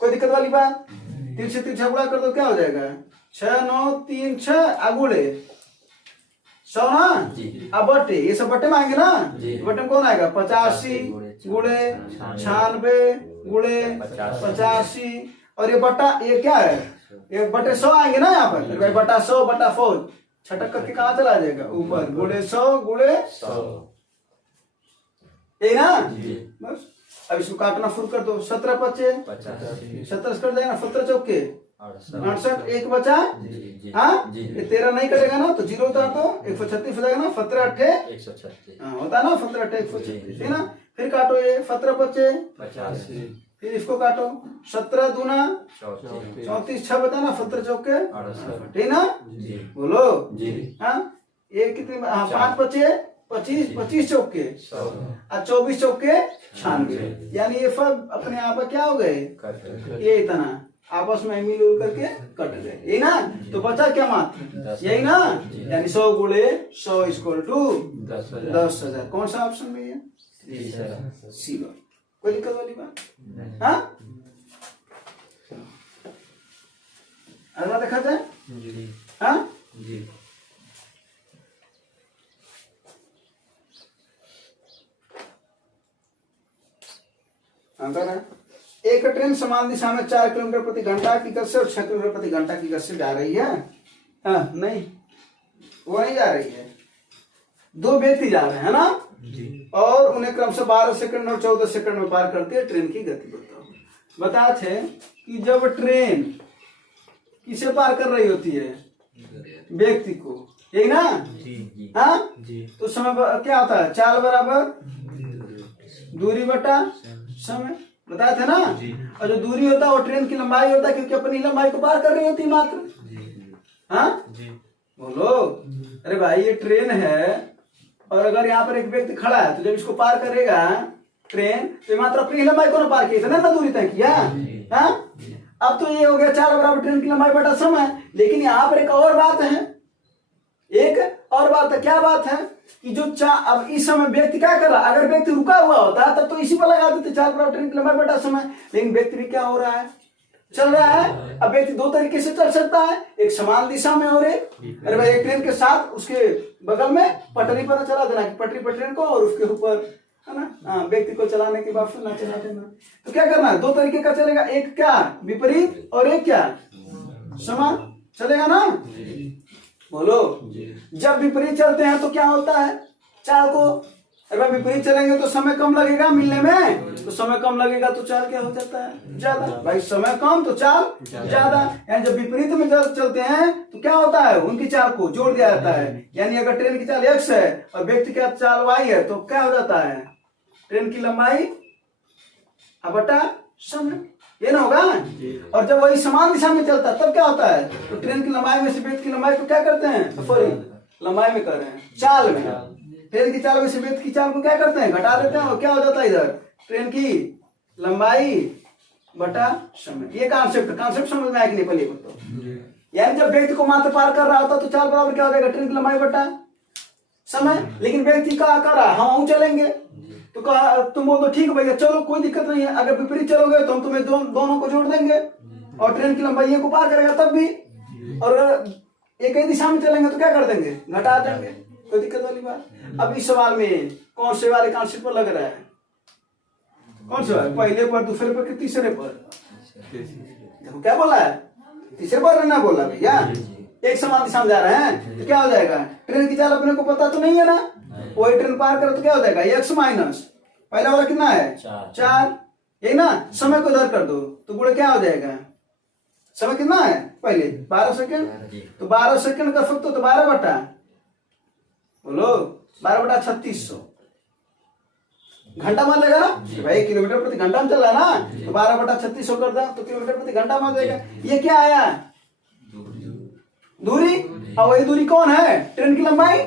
कोई दिक्कत वाली बात? 3 से 3 गुणा कर दो क्या हो जाएगा? 6 9 3 6 आगुड़े 100 ना। अब बटे ये सब बटे में आएंगे ना। बटे में कौन आएगा? 85 गुड़े 96 गुड़े 85 और ये बटा ये क्या है? ये बटे 100 आएंगे ना यहाँ पर। भाई बटा 100 बटा 4 छटक करके कहाँ चला जाएगा? ऊपर गुड़े 100 गुड़े 100 यही ना। बस अब इसको काटना शुरू कर दो। 17 5 70 कट जाएगा। 17 चौके 68 एक बचा। हाँ ये 13 नहीं कटेगा ना तो 0 उतार दो 136 हो जाएगा ना। 17 8 136 होता है ना। 17 8 136 है ना। फिर काटो ये 17 5 फिर इसको काटो 17 दूना 34 6 बता ना। 17 चौके ठीक ना। बोलो हाँ ये कितने? 5 5 25 25 चौके 24 चौके 96 यानी ये सब अपने आप क्या हो गए? ये इतना आपस में मिल उल करके कट गए यही ना। तो बचा क्या मात्र यही ना। यानी 100 गुणे 100 = 10,000। कौन सा ऑप्शन में है? सी। कोई दिक्कत वाली बात? हाँ अगला देखा जाए। हाँ एक ट्रेन समान दिशा में 4 किलोमीटर प्रति घंटा की गति से और 6 किलोमीटर प्रति घंटा की गति से जा रही है। नहीं वो नहीं जा रही है, दो व्यक्ति जा रहे हैं ना, और उन्हें क्रमशः 12 सेकंड और 14 सेकंड में पार करती है। ट्रेन की गति बताओ। बताए थे कि जब ट्रेन किसे पार कर रही होती है, व्यक्ति को, यही ना, हाँ, तो समय क्या होता है, चाल बराबर दूरी बटा समय, बताए थे ना। और जो दूरी होता है वो ट्रेन की लंबाई होता है, क्योंकि अपनी लंबाई को पार कर रही होती है मात्र। हाँ बोलो, अरे भाई ये ट्रेन है, और अगर यहाँ पर एक व्यक्ति खड़ा है तो जब इसको पार करेगा ट्रेन, तो मात्र अपनी लंबाई को ना पार किया, ना दूरी तय किया। हाँ, अब तो ये हो गया चाल बराबर ट्रेन की लंबाई बटा समय। लेकिन यहाँ पर एक और बात है, एक और बात है। क्या बात है कि जो अब इस समय व्यक्ति क्या कर रहा है, अगर व्यक्ति रुका हुआ होता तब तो इसी पर लगा देते चाल बराबर ट्रेन की लंबाई बटा समय। लेकिन व्यक्ति भी क्या हो रहा है, चल रहा है। अब व्यक्ति दो तरीके से चल सकता है, एक समान दिशा में और एक, अरे भाई, एक ट्रेन के साथ उसके बगल में पटरी पर चला देना, पटरी पर ट्रेन को, और उसके ऊपर, है ना, हाँ, व्यक्ति को चलाने के बाद फिर ना चला देना। तो क्या करना है, दो तरीके का चलेगा, एक क्या विपरीत और एक क्या समान, चलेगा ना। बोलो, जब विपरीत चलते हैं तो क्या होता है, चाल को, अगर विपरीत चलेंगे तो समय कम लगेगा मिलने में, तो समय कम लगेगा तो चाल क्या हो जाता है, ज्यादा। भाई समय कम तो चाल ज्यादा। यानी जब विपरीत में चलते हैं तो क्या होता है, उनकी चाल को जोड़ दिया जाता है। यानी अगर ट्रेन की चाल x है और व्यक्ति की चाल y है, तो क्या हो जाता है, ट्रेन की लंबाई बटा समय, ये ना होगा। और जब वही समान दिशा में चलता है तब क्या होता है, तो ट्रेन की लंबाई में से व्यक्ति की लंबाई को क्या करते हैं, सॉरी लंबाई में कर रहे हैं, चाल में, ट्रेन की चाल में से व्यक्ति की चाल को क्या करते हैं, घटा देते हैं, और क्या हो जाता है इधर, ट्रेन की लंबाई बटा समय। ये कॉन्सेप्ट समझ में आएगी नहीं पहले को तो। यानी जब व्यक्ति को मात्र पार कर रहा होता तो चाल बराबर क्या हो जाएगा, ट्रेन की लंबाई बटा समय। लेकिन व्यक्ति का कर रहा, हम चलेंगे, तो कहा तुम बोल दो ठीक है भैया चलो कोई दिक्कत नहीं है, अगर विपरीत चलोगे तो हम तुम्हें दोनों को जोड़ देंगे, और ट्रेन की लंबाई को पार करेगा तब भी, और एक ही दिशा में चलेंगे तो क्या कर देंगे, घटा देंगे, कोई दिक्कत वाली बात। अब इस सवाल में कौन से वाले कॉन्सेप्ट पर लग रहा है, कौन सा, पहले पर, दूसरे पर, तीसरे पर, देखो क्या बोला है, तीसरे पर ना बोला भैया, एक समान दिशा में जा रहे हैं तो क्या हो जाएगा, ट्रेन की चाल अपने को पता तो नहीं है ना, वही ट्रेन पार करो तो क्या हो जाएगा, x माइनस पहला वाला कितना है 4, यही ना। समय को इधर कर दो तो गुणे क्या हो जाएगा, समय कितना है पहले 12 सेकंड, तो 12 सेकंड कर सकते हो तो 12 बटा, बोलो 12 बटा 3600 घंटा मान लेगा ना भाई, किलोमीटर प्रति घंटा में चल रहा है ना, तो 12 बटा 3600 कर दो तो किलोमीटर प्रति घंटा मान जाएगा। ये क्या आया, दूरी, और वही दूरी कौन है, ट्रेन की लंबाई,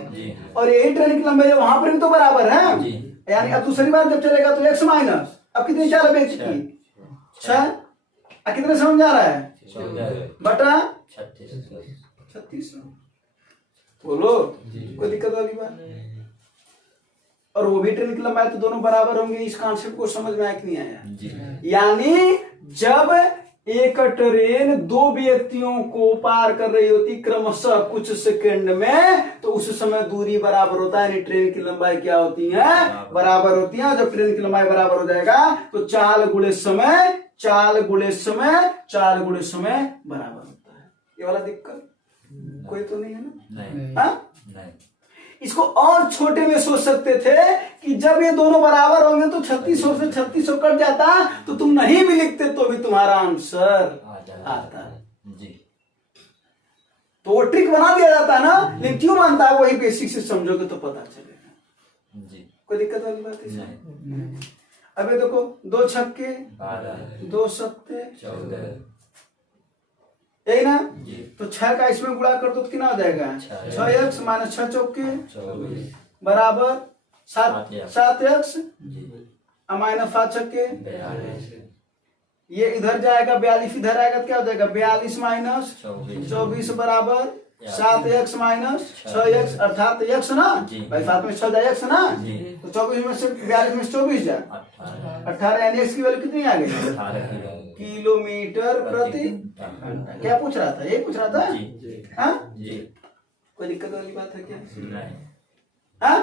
और यही ट्रेन की लंबाई वहां पर भी तो बराबर है। यानी अब दूसरी बार जब चलेगा तो x माइनस, अब कितनी चाल है व्यक्ति की 6, कितने समझ आ रहा है बटा 3600, बोलो कोई दिक्कत वाली बात। और वो भी ट्रेन की लंबाई तो दोनों बराबर होंगे, इस कॉन्सेप्ट को समझ में आया कि नहीं आया। यानी जब एक ट्रेन दो व्यक्तियों को पार कर रही होती क्रमशः कुछ सेकंड में, तो उस समय दूरी बराबर होता है, यानी ट्रेन की लंबाई क्या होती है, बराबर होती है। जब ट्रेन की लंबाई बराबर हो जाएगा तो चाल गुणे समय, चाल गुणे समय, चाल गुणे समय बराबर होता है। ये वाला दिक्कत कोई तो नहीं है ना, नहीं। इसको और छोटे में सोच सकते थे कि जब ये दोनों बराबर होंगे तो 3600 से 3600 कट जाता, तो तुम नहीं भी लिखते तो भी तुम्हारा आंसर आता जी। तो वो ट्रिक बना दिया जाता ना, लेकिन क्यों मानता है, वही बेसिक से समझोगे तो पता चलेगा जी। कोई दिक्कत वाली बात है? अबे देखो 2 छक्के 2 सत्ते 14, यही ना, तो 6 का इसमें गुणा कर दो तो कितना हो जाएगा, 6x माइनस 6 चौके बराबर 7x माइनस 5 छक्के, ये इधर जाएगा 42, इधर आएगा तो क्या हो जाएगा 42 माइनस 24 बराबर 7x माइनस 6x, अर्थात x ना भाई, 7 में 6 जाए x ना, तो 24 में से 42 में से 24 जाए 18, यानी x की वैल्यू कितनी आ गई, किलोमीटर प्रति घंटा। क्या पूछ रहा था, ये पूछ रहा था, हाँ कोई दिक्कत वाली बात है क्या, हाँ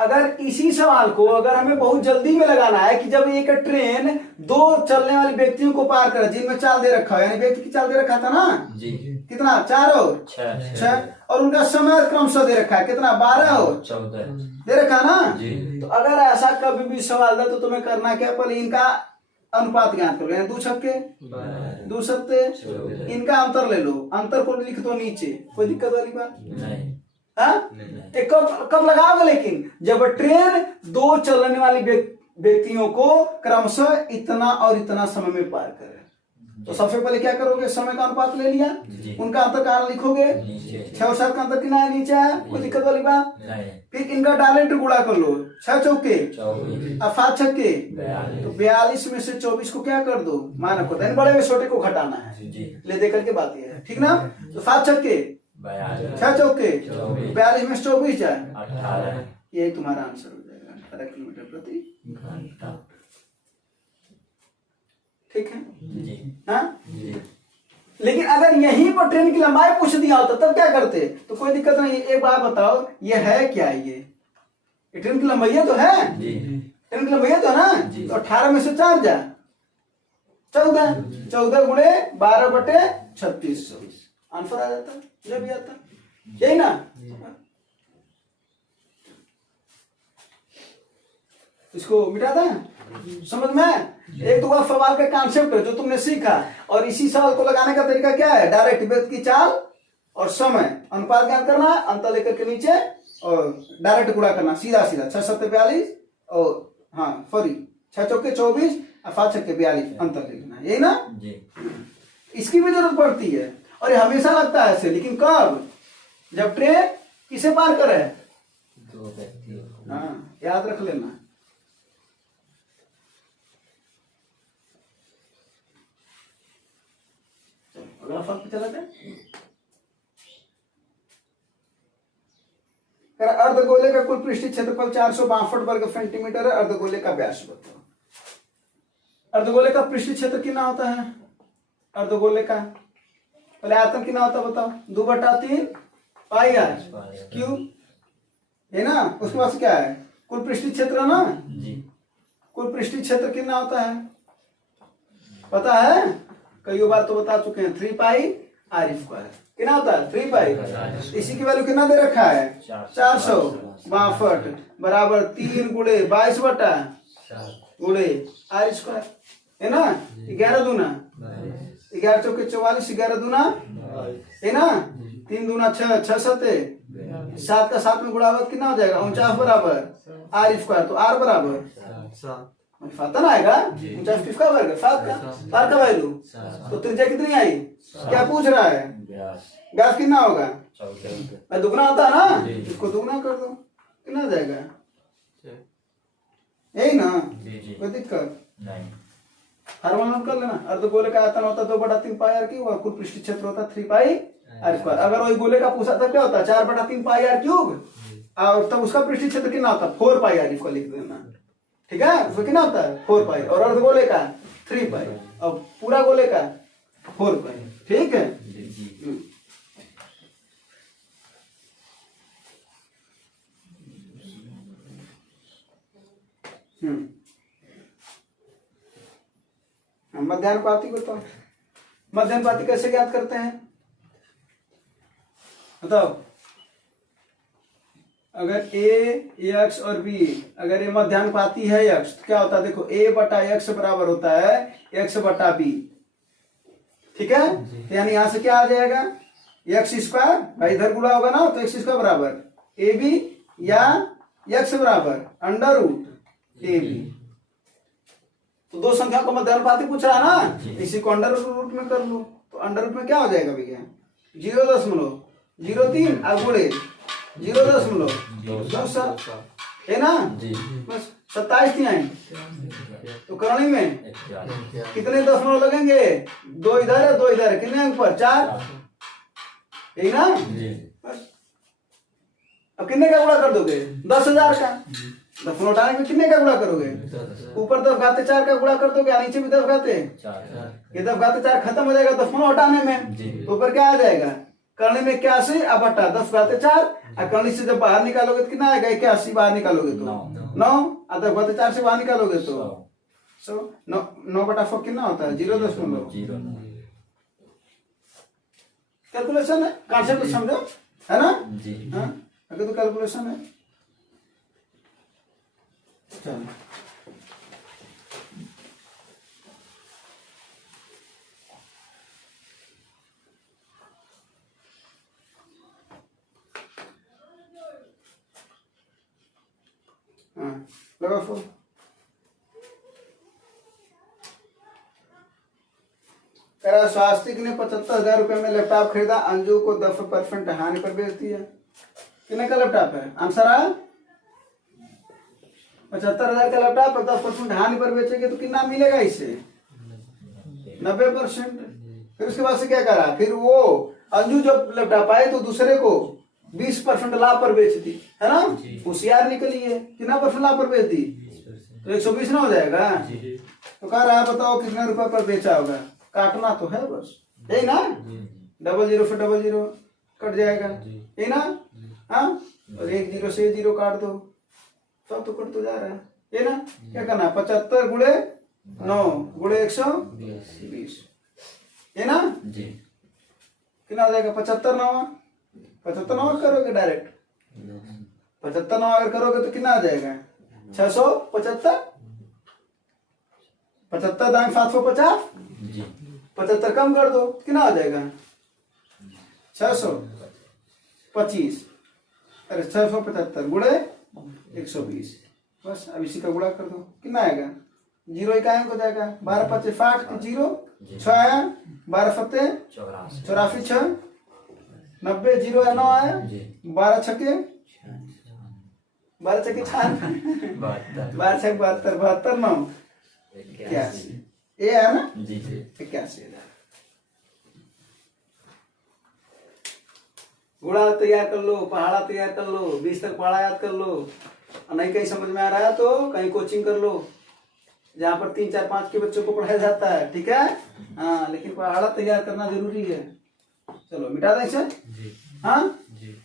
अगर इसी सवाल को अगर हमें बहुत जल्दी में लगाना है कि जब एक ट्रेन दो चलने वाले व्यक्तियों को पार करे, जिनमें चाल दे रखा है, यानी व्यक्ति की चाल दे रखा था ना जी, कितना 4 और 6 और उनका समय क्रमशः दे रखा है कितना 12 और 14 दे रखा ना जी। तो अगर ऐसा कभी भी सवाल दे तो तुम्हें करना क्या, पहले इनका अनुपात ज्ञात करो, यानी 2 छक्के 2 सत्ते, इनका अंतर ले लो, अंतर को लिख दो नीचे, कोई दिक्कत वाली बात नहीं। कब लगाओगे, लेकिन जब ट्रेन दो चलने वाली व्यक्तियों को क्रमशः इतना और इतना समय में पार करे। तो सबसे पहले क्या करोगे, समय का अनुपात ले लिया, उनका अंतर कहाँ लिखोगे, 6 और 7 का अंतर कितना है, नीचे है, कोई दिक्कत वाली बात नहीं। फिर इनका डायरेक्ट गुणा कर लो, 6 चौके और 7 छक्के, तो 42 में से 24 को क्या कर दो, मानक होता है, बड़े में छोटे को घटाना है, ले दे करके बात ये है, ठीक ना। तो 7 छक्के 6 चौके 42 में 24 जाए 18, ये तुम्हारा आंसर हो जाएगा 18 किलोमीटर प्रति घंटा, ठीक है जी। हाँ लेकिन अगर यहीं पर ट्रेन की लंबाई पूछ दिया होता तब क्या करते, तो कोई दिक्कत नहीं। एक बात बताओ, ये है क्या, ये ट्रेन की लंबाई तो है जी, ट्रेन की लंबाई तो ना, तो 18 में से 4 जा 14 गुणे 12/36 आंसर आ जाता, जब भी आता, यही ना। इसको मिटा दें, समझ में। एक तो वह सवाल का कॉन्सेप्ट है जो तुमने सीखा, और इसी सवाल को लगाने का तरीका क्या है, डायरेक्ट व्यक्ति की चाल और समय अनुपात ज्ञात करना, अंतर लेकर के नीचे और डायरेक्ट गुणा करना, सीधा सीधा 6 7 42 और हाँ सॉरी 6 चौके 24 और 7 छक्के 42 अंतर लिखना, यही ना जी। इसकी भी जरूरत पड़ती है और ये हमेशा लगता है ऐसे, लेकिन कब, जब ट्रेन किसे पार करे, दो व्यक्ति, हाँ याद रख लेना। अगला फल पे चला जाए, अर्धगोले का कुल पृष्ठीय क्षेत्रफल 462 वर्ग सेंटीमीटर है, अर्धगोले का व्यास बताओ। अर्धगोले का पृष्ठीय क्षेत्र कितना होता है, अर्धगोले का पहले आयतन कितना होता है बताओ, 2/3 पाई आर क्यूब है ना। उसके बाद क्या है, कुल पृष्ठीय क्षेत्र ना जी, कुल पृष्ठीय क्षेत्र कितना होता है पता है, कई बार तो बता चुके हैं, 3 पाई आर स्क्वायर कितना होता है, 3 पाई, इसी की वैल्यू कितना दे रखा है 462 बराबर 3 गुणे 22 बटा गुणे आर स्क्वायर है ना। 11 दूना 11 चौके 44, 11 दूना है ना, 3 दूना 6, 6 सत्ते 7 का 7 में गुणावत कितना हो जाएगा 49 बराबर आर स्क्वायर, तो आर बराबर फातन आएगा 49 किसका वर्ग 7 का, 7 का वैल्यू, तो त्रिज्या कितनी आई, क्या पूछ रहा है, व्यास कितना होगा, दुगना होता है ना, इसको दुगना कर दो कितना जाएगा, यही ना, कोई दिक्कत नहीं। फार्मूला कर लेना, अर्धगोले का आयतन होता 2/3 पाई आर क्यूब और कुल पृष्ठीय क्षेत्र होता 3 पाई आर स्क्वायर। अगर वही गोले का पूछा था क्या होता 4/3 पाई आर क्यूब, और तब उसका पृष्ठीय क्षेत्र कितना होता 4 पाई आर, इसको लिख देना, ठीक है। उसको कितना होता है 4 पाई, और अर्धगोले का 3 पाई, और पूरा गोले का 4 पाई, ठीक है। मध्यानुपाती बताओ, मध्यानुपाती कैसे ज्ञात करते हैं बताओ। अगर ए एक्स और बी, अगर ये मध्यानुपाती है एक्स, तो क्या होता है देखो, a बटा एक्स बराबर होता है एक्स बटा बी, ठीक है। तो यानी यहां से क्या आ जाएगा एक्स स्क्वायर, भाई इधर गुणा होगा ना, तो एक्स स्क्वायर बराबर ए बी या एक्स बराबर अंडर रूट ए बी। तो दो संख्या को मध्यानुपाती पूछ रहा है ना, इसी को अंडर रूट में कर लो, तो अंडर रूट में क्या हो जाएगा भैया 0.03 और गुणे 0.2 है ना जी, बस 27 थी आई, तो करणी में कितने दशमलव लगेंगे, 2 इधर है 2 इधर है, कितने ऊपर 4, यही ना बस। अब कितने का गुणा कर दोगे 10,000 का, दशमलव हटाने में कितने का गुणा करोगे, ऊपर 10 घाते 4 का गुणा कर दोगे, नीचे भी 10 घाते 4, ये 10 घाते 4 खत्म हो जाएगा दशमलव हटाने में, तो ऊपर क्या आ जाएगा करने में 81 अब बटा 10 घाते 4, और करने से जब बाहर निकालोगे तो कितना आएगा? 81 बाहर निकालोगे तो 9, और 10 घाते 4 से बाहर निकालोगे तो 100। 9 बटा 4 कितना होता है? 0.0। कैलकुलेशन है, कॉन्सेप्ट समझो, है ना जी। हाँ, अगर तो कैलकुलेशन है। चलो हाँ लगा फोन। करा स्वास्तिक ने 75,000 रुपए में लैपटॉप खरीदा, अंजू को 10% हानि पर बेच दिया। कितने का लैपटॉप है? आंसर आ 75,000 का लैपटॉप है, 10% हानि पर बेचेंगे तो कितना मिलेगा इसे? 90%। फिर उसके बाद से क्या करा? फिर वो अंजू जब लैपटॉप आए तो दूसरे को 20% लाभ पर बेच दी, है ना? होशियार निकली है। कितना परसेंट लाभ पर बेच दी? तो 120 ना हो जाएगा। तो कह रहा है बताओ कितने रुपए पर बेचा होगा? काटना तो है बस, यही ना? 00 से 00 कट जाएगा, यही ना? हाँ, और 1 0 से 0 काट दो, सब तो कट तो जा रहा है, ये ना? क्या करना? 75 गुणे 9 गुणे 120, ये ना जी। कितना हो जाएगा? 75 9 करोगे डायरेक्ट, 75 9 अगर करोगे तो कितना आ जाएगा? 675। 75 दाएं 750, 75 कम कर दो, कितना आ जाएगा? 625। अरे 675 गुणे 120, बस अब इसी का गुणा कर दो, कितना आएगा? 0 इकाई हो जाएगा। 12 5 60 0 6 आया, 12 7 84 6 90 0 है 9 आया, 12 छक्के 12 छक्के 12 छक्के 72 9 81, ये है ना जी जी 81,000। गुणा तैयार कर लो, पहाड़ा तैयार कर लो, 20 तक पहाड़ा याद कर लो, और नहीं कहीं समझ में आ रहा है तो कहीं कोचिंग कर लो जहाँ पर 3 4 5 के बच्चों को पढ़ाया जाता है, ठीक है? हाँ, लेकिन पहाड़ा तैयार करना जरूरी है। चलो मिटा दें इसे। हाँ जी।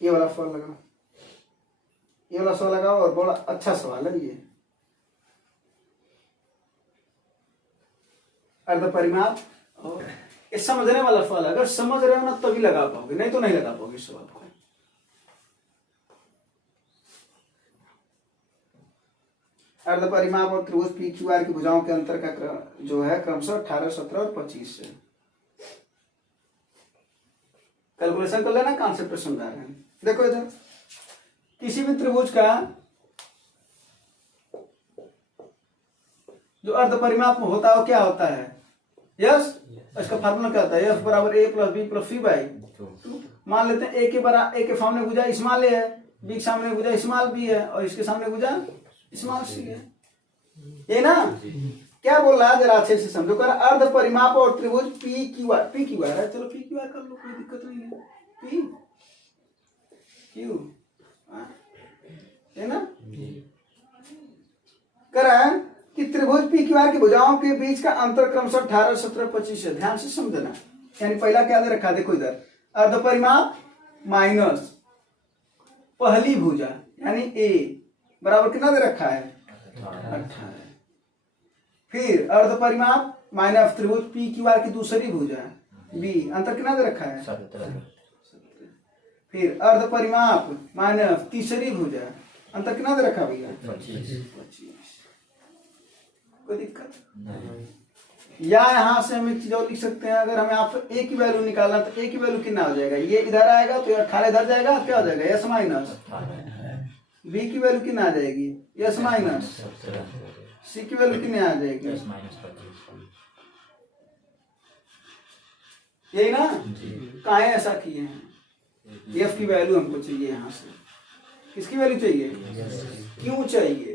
ये वाला सवाल लगाओ, ये वाला सवाल लगाओ, और बड़ा अच्छा सवाल है ये। अर्ध परिमाप, ये समझने वाला सवाल है। अगर समझ रहे हो ना तभी लगा पाओगे, नहीं तो नहीं लगा पाओगे इस सवाल को। अर्ध परिमाप और त्रिभुज पी क्यू आर की भुजाओं के अंतर का जो है क्रमशः 18 17 और 25 से। कैलकुलेशन कर लेना, कॉन्सेप्ट समझा रहे हैं। देखो इधर किसी भी त्रिभुज का जो अर्ध परिमाप होता है वो क्या होता है? यस। इसका फार्मूला क्या होता है? एफ बराबर A plus B plus C by 2। मान लेते हैं ए के सामने भुजा स्मॉल ए है, बी के सामने भुजा स्मॉल बी है, और इसके सामने भुजा स्मॉल सी है, ये ना? क्या बोल रहा है जरा अच्छे से समझो। कर अर्ध परिमाप और त्रिभुज पी क्यू आर है। चलो पी क्यू आर कर लो, कोई दिक्कत नहीं है। पी क्यू है ना? करा कि त्रिभुज पी क्यू आर की भुजाओं के बीच का अंतर क्रमशः 18 17 25 है। ध्यान से समझना। यानी पहला क्या दे रखा? देखो इधर अर्ध परिमाप माइनस पहली भुजा यानी ए बराबर कितना दे रखा है? 18। फिर अर्ध परिमाप माइनस त्रिभुज पी क्यू आर की दूसरी भुजा बी, अंतर कितना दे रखा है? 17। फिर अर्ध परिमाप माइनस तीसरी भुजा, अंतर कितना दे रखा भैया? 25। कोई दिक्कत नहीं। या यहां से हम एक चीज और लिख सकते हैं, अगर हमें आपसे ए की वैल्यू निकालना तो ए की वैल्यू कितना हो जाएगा? ये इधर आएगा तो 18 इधर जाएगा, क्या हो जाएगा? Yes minus. बी की वैल्यू कितना आ जाएगी? Yes minus. सी की वैल्यू कितनी आ जाएगी? यही ना? कहाँ ऐसा किए हैं? एफ की वैल्यू हमको चाहिए यहाँ से। किसकी वैल्यू चाहिए? क्यों चाहिए?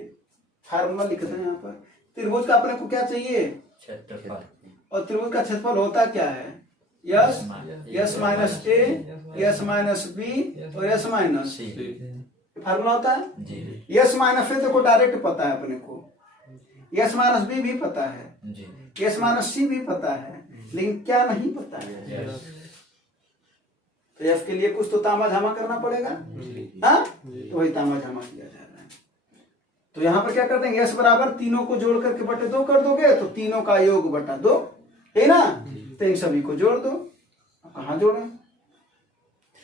फार्मूला लिखते हैं यहाँ पर। त्रिभुज का अपने को क्या चाहिए? क्षेत्रफल। और त्रिभुज का क्षेत्रफल होता क्या है? यस माइनस ए, यस माइनस बी और यस माइनस सी। फार्मूला होता है। यस माइनस ए देखो डायरेक्ट पता है अपने को, यस माइनस बी भी पता है, यस माइनस सी भी पता है, लेकिन क्या नहीं पता है? तो एफ के लिए कुछ तो तामा झामा करना पड़ेगा, हाँ, तो वही तामा झामा किया जा रहा है। तो यहाँ पर क्या कर देंगे, एस बराबर तीनों को जोड़ करके बटे 2 कर दोगे तो तीनों का योग बटा 2 है ना, तो इन सभी को जोड़ दो। कहाँ जोड़े,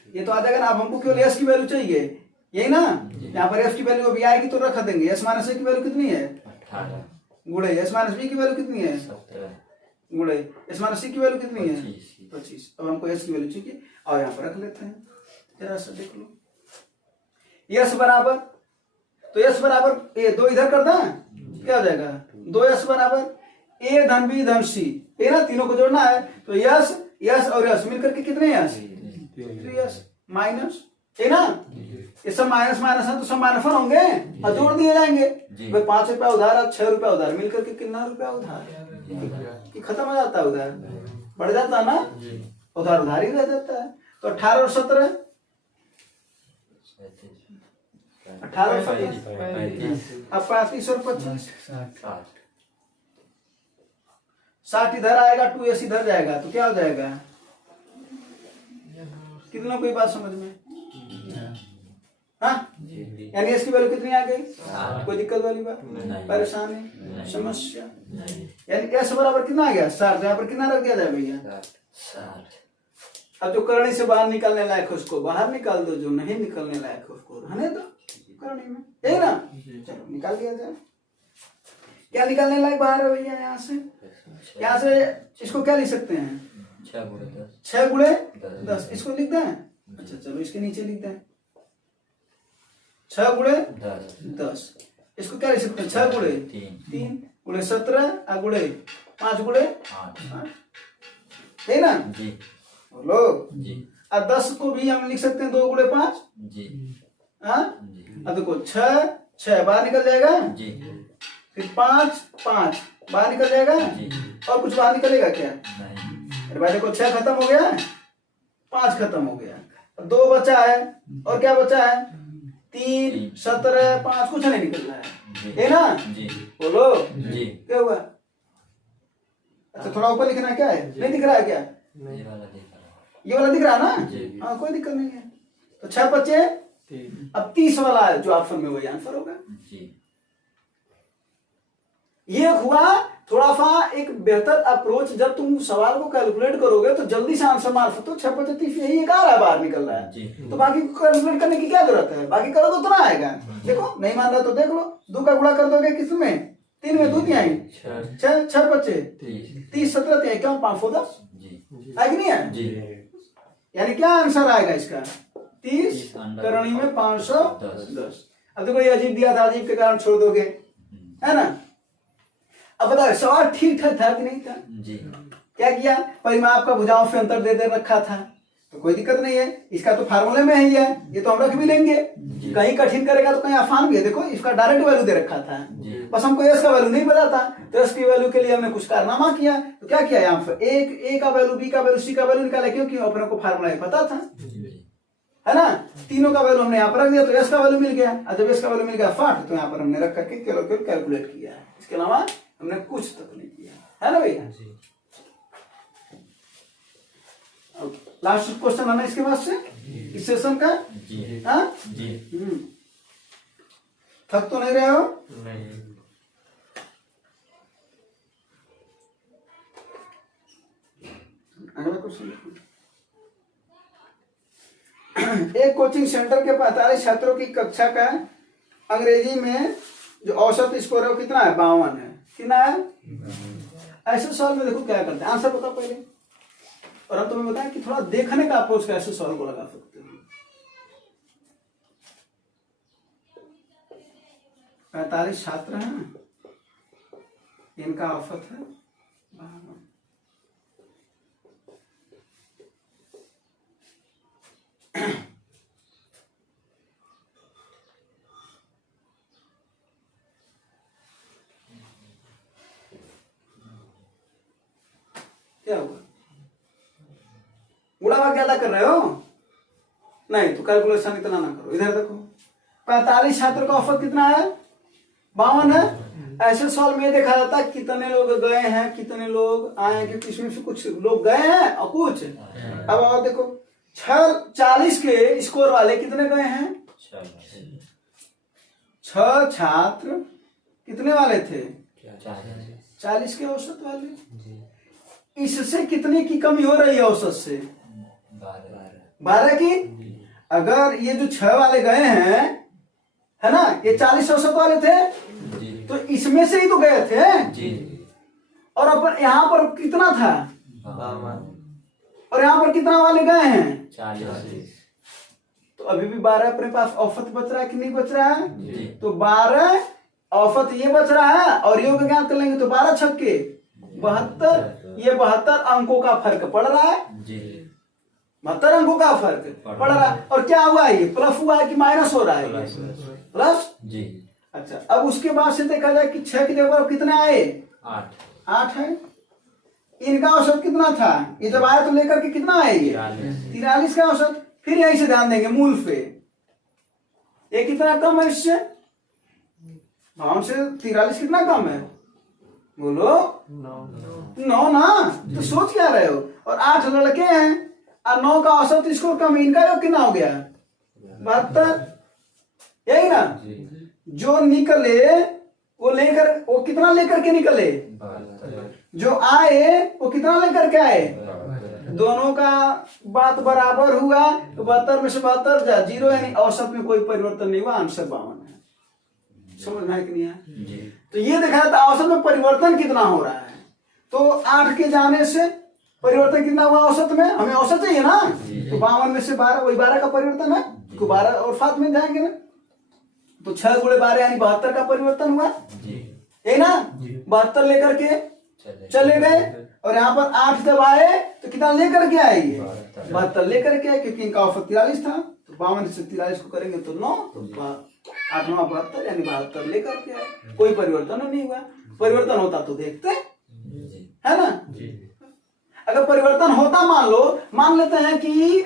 ये तो आ जाएगा ना। अब हमको केवल एस की वैल्यू चाहिए, यही ना, यहाँ पर एफ की वैल्यू अभी आएगी तो रख देंगे। एस माइनस ए की वैल्यू कितनी है 18 गुणे एस माइनस बी की वैल्यू कितनी है 17 गुणे एस माइनस सी की वैल्यू कितनी है 25। 25। अब हमको एस की वैल्यू चाहिए और यहाँ पर रख लेते हैं, जरा सा देख लो। एस बराबर, तो एस बराबर ए 2 इधर कर दें, क्या हो जाएगा 2s बराबर ए धन बी धन सी, ये ना तीनों को जोड़ना है। तो यस यस और यस मिलकर के कितने यस 3s माइनस, है ना, ये सब माइनस माइनस है तो सब माइनस होंगे और जोड़ दिए जाएंगे। भाई 5 रुपया उधार और 6 रुपया उधार मिलकर के कितना रुपया उधार कि खत्म हो जाता है, उधार बढ़ जाता है ना, उधार उधार ही रह जाता है। तो 18 और 17 18 और 17 अब 35 और 25 60 इधर आएगा, 2s इधर जाएगा तो क्या हो जाएगा, कितनों को बात समझ में, हाँ, यानी इसकी वैल्यू कितनी आ गई, कोई दिक्कत वाली बात, परेशानी, समस्या, यानी एस बराबर कितना आ गया 60, यहाँ पर कितना रख दिया जाए भैया 60। अब जो करनी से बाहर निकलने लायक है उसको बाहर निकाल दो, जो नहीं निकलने लायक है उसको रहने दो करनी में, यही ना, चलो निकाल दिया जाए। क्या निकालने लायक बाहर है भैया, यहाँ से इसको क्या लिख सकते हैं 6 गुणे 10, इसको लिख दें, अच्छा चलो इसके नीचे लिख दें 6 गुणे 10, इसको क्या लिख सकते हैं 6 गुणे 3 गुणे 17 गुणे 5 गुणे 8, है ना जी, बोलो जी। अब 10 को भी हम लिख सकते हैं 2 गुणे 5 जी, हाँ, अब देखो 6 बाहर निकल जाएगा जी, फिर 5 बाहर निकल जाएगा जी, और कुछ बाहर निकलेगा क्या नहीं, अरे भाई देखो 6 खत्म हो गया, 5 खत्म हो गया, 2 बचा है, और क्या बचा है 3 17 5 कुछ नहीं निकल रहा है ना जी, बोलो जी, क्या हुआ, अच्छा थोड़ा ऊपर लिखना क्या है, नहीं दिख रहा है क्या, ये वाला दिख रहा है ना, हाँ कोई दिक्कत नहीं है। तो 6 बचे, अब 30 वाला है जो ऑप्शन में वही आंसर होगा जी। ये हुआ थोड़ा सा एक बेहतर अप्रोच, जब तुम सवाल को कैलकुलेट करोगे तो जल्दी से आंसर मार सकते हो। 6 5 30 यही एक आ रहा है, बाहर निकल रहा है जी। तो बाकी कैलकुलेट करने की क्या जरूरत है, बाकी करो तो उतना आएगा। देखो नहीं मान रहा तो देख लो, 2 का गुणा कर दोगे किसमें 3 में, 2 तिहाई 6 बचे 30 17 तिहाई क्या 510 आएगी नहीं है, यानी क्या आंसर आएगा इसका 30 करणी में 510। अब देखो ये अजीब दिया था, अजीब के कारण छोड़ दोगे, है ना। अब बताओ सवाल ठीक ठाक था कि नहीं था जी। क्या किया, परिमाप का भुजाओं से अंतर दे रखा था, तो कोई दिक्कत नहीं है, इसका तो फार्मूले में ही है, ये तो हम रख भी लेंगे, कहीं कठिन करेगा तो कहीं आसान भी है। देखो इसका डायरेक्ट वैल्यू दे रखा था, बस हमको एस का वैल्यू नहीं पता था, तो एस की वैल्यू के लिए हमने कुछ कारनामा किया। तो क्या किया, यहाँ पर ए का वैल्यू, बी का वैल्यू, सी का वैल्यू निकाला, क्योंकि अपने को फार्मूला पता था, है ना। तीनों का वैल्यू हमने यहाँ पर रख दिया, तो एस का वैल्यू मिल गया। और जब एस का वैल्यू मिल गया 60, तो यहाँ पर हमने रख करके कैलकुलेट किया है, इसके अलावा हमने कुछ तक नहीं किया, है ना भैया। लास्ट क्वेश्चन है ना इसके बाद से इस सेशन का जी। हाँ जी। थक तो नहीं रहे हो, नहीं। अगला क्वेश्चन, एक कोचिंग सेंटर के 45 छात्रों की कक्षा का अंग्रेजी में जो औसत स्कोर है वो कितना है, 52 है। कितना है, ऐसे सवाल में देखो क्या करते हैं, आंसर बताओ पहले, और हम तुम्हें बताएं कि थोड़ा देखने का अप्रोच कैसे सवाल को लगा सकते हो। 45 छात्र हैं, इनका औसत है 52। क्या होगा, गुणा भाग ज्यादा कर रहे हो, नहीं तो कैलकुलेशन इतना ना करो, इधर देखो 45 छात्रों का औसत कितना है? 52 है। ऐसे सवाल में देखा जाता है कितने लोग गए हैं, कितने लोग आए हैं, क्योंकि इसमें से कुछ लोग गए हैं और कुछ। अब और देखो 40 के स्कोर वाले कितने गए हैं? 6 छात्र कितने वाले थे? 40 के औसत वाले। इससे कितने की कमी हो रही है औसत से? 12 की। अगर ये जो 6 वाले गए हैं, है ना, ये 40 औसत वाले थे, तो इसमें से ही तो गए थे। और अपन यहाँ पर कितना था? 52। और यहाँ पर कितना वाले गए हैं? 40। तो अभी भी 12 अपने पास औसत बच रहा है कि नहीं बच रहा है? तो 12 औसत ये बच रहा है, और योग ज्ञात कर लेंगे तो 12 छक्के 72। ये 72 अंकों का फर्क पड़ रहा है। 72 अंकों का फर्क पड़ रहा है। और क्या हुआ? ये प्लस हुआ है कि माइनस हो रहा है? प्लस। अच्छा, अब उसके बाद से देखा जाए कि 6 की जगह कितने आए? 8 है। इनका औसत कितना था? ये जब आया तो लेकर के कितना आए? ये 43 का औसत। फिर यहीं से ध्यान देंगे मूल पे, ये कितना कम है इससे? 52 से 43 कितना कम है? बोलो 9 ना। तो सोच क्या रहे हो? और 8 लड़के हैं और 9 का औसत स्कोर कम। इनका योग कितना हो गया? 72। यही ना। जो निकले वो कितना लेकर के निकले? जो आए वो कितना लेकर के आए? दोनों का बात बराबर हुआ तो 72 में से 72 जा 0, यानी औसत में कोई परिवर्तन नहीं हुआ। आंसर 52 है। समझ में है कि नहीं है? तो ये देखा जाता है औसत में परिवर्तन कितना हो रहा है। तो 8 के जाने से परिवर्तन कितना हुआ औसत में? हमें औसत चाहिए ना। तो 52 में से 12, वही 12 का परिवर्तन है। तो 12 और 7 में जाएंगे ना, तो 6 गुणे 12 यानी 72 का परिवर्तन हुआ। यही ना। 72 लेकर के चले गए, और यहाँ पर 8 जब आए तो कितना लेकर के आए? 72 लेकर के आए, क्योंकि इनका औसत 43 था। तो 52 से 43 को करेंगे तो 9, तो 8 9 72 यानी 72 लेकर के आए। कोई परिवर्तन नहीं हुआ। परिवर्तन होता तो देखते, है ना। अगर परिवर्तन होता, मान लेते हैं कि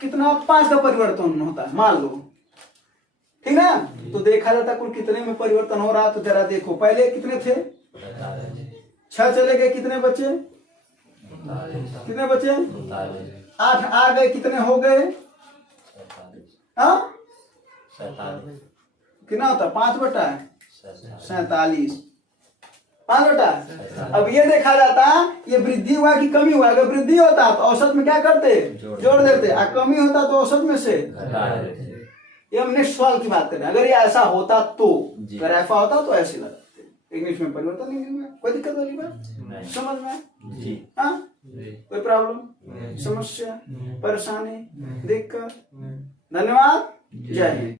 कितना 5 का परिवर्तन होता है, मान लो, ठीक है। तो देखा जाता कुल कितने में परिवर्तन हो रहा। तो जरा देखो, पहले कितने थे? 6 चले गए, कितने बचे? कितने बचे? 8 आ गए, कितने हो गए? हाँ, कितना होता? 5/47। 5/। अब ये देखा जाता ये वृद्धि हुआ कि कमी हुआ। अगर वृद्धि होता तो औसत में क्या करते? जोड़ देते। और कमी होता तो औसत में से ये हम नेक्स्ट सवाल की बात करें। अगर ये ऐसा होता तो, अगर ऐसा होता तो ऐसे लगाते। इंग्लिश में परिवर्तन नहीं हुआ। कोई दिक्कत वाली बात? समझ में? हाँ, कोई प्रॉब्लम, समस्या, परेशानी, दिक्कत? धन्यवाद। जय हिंद।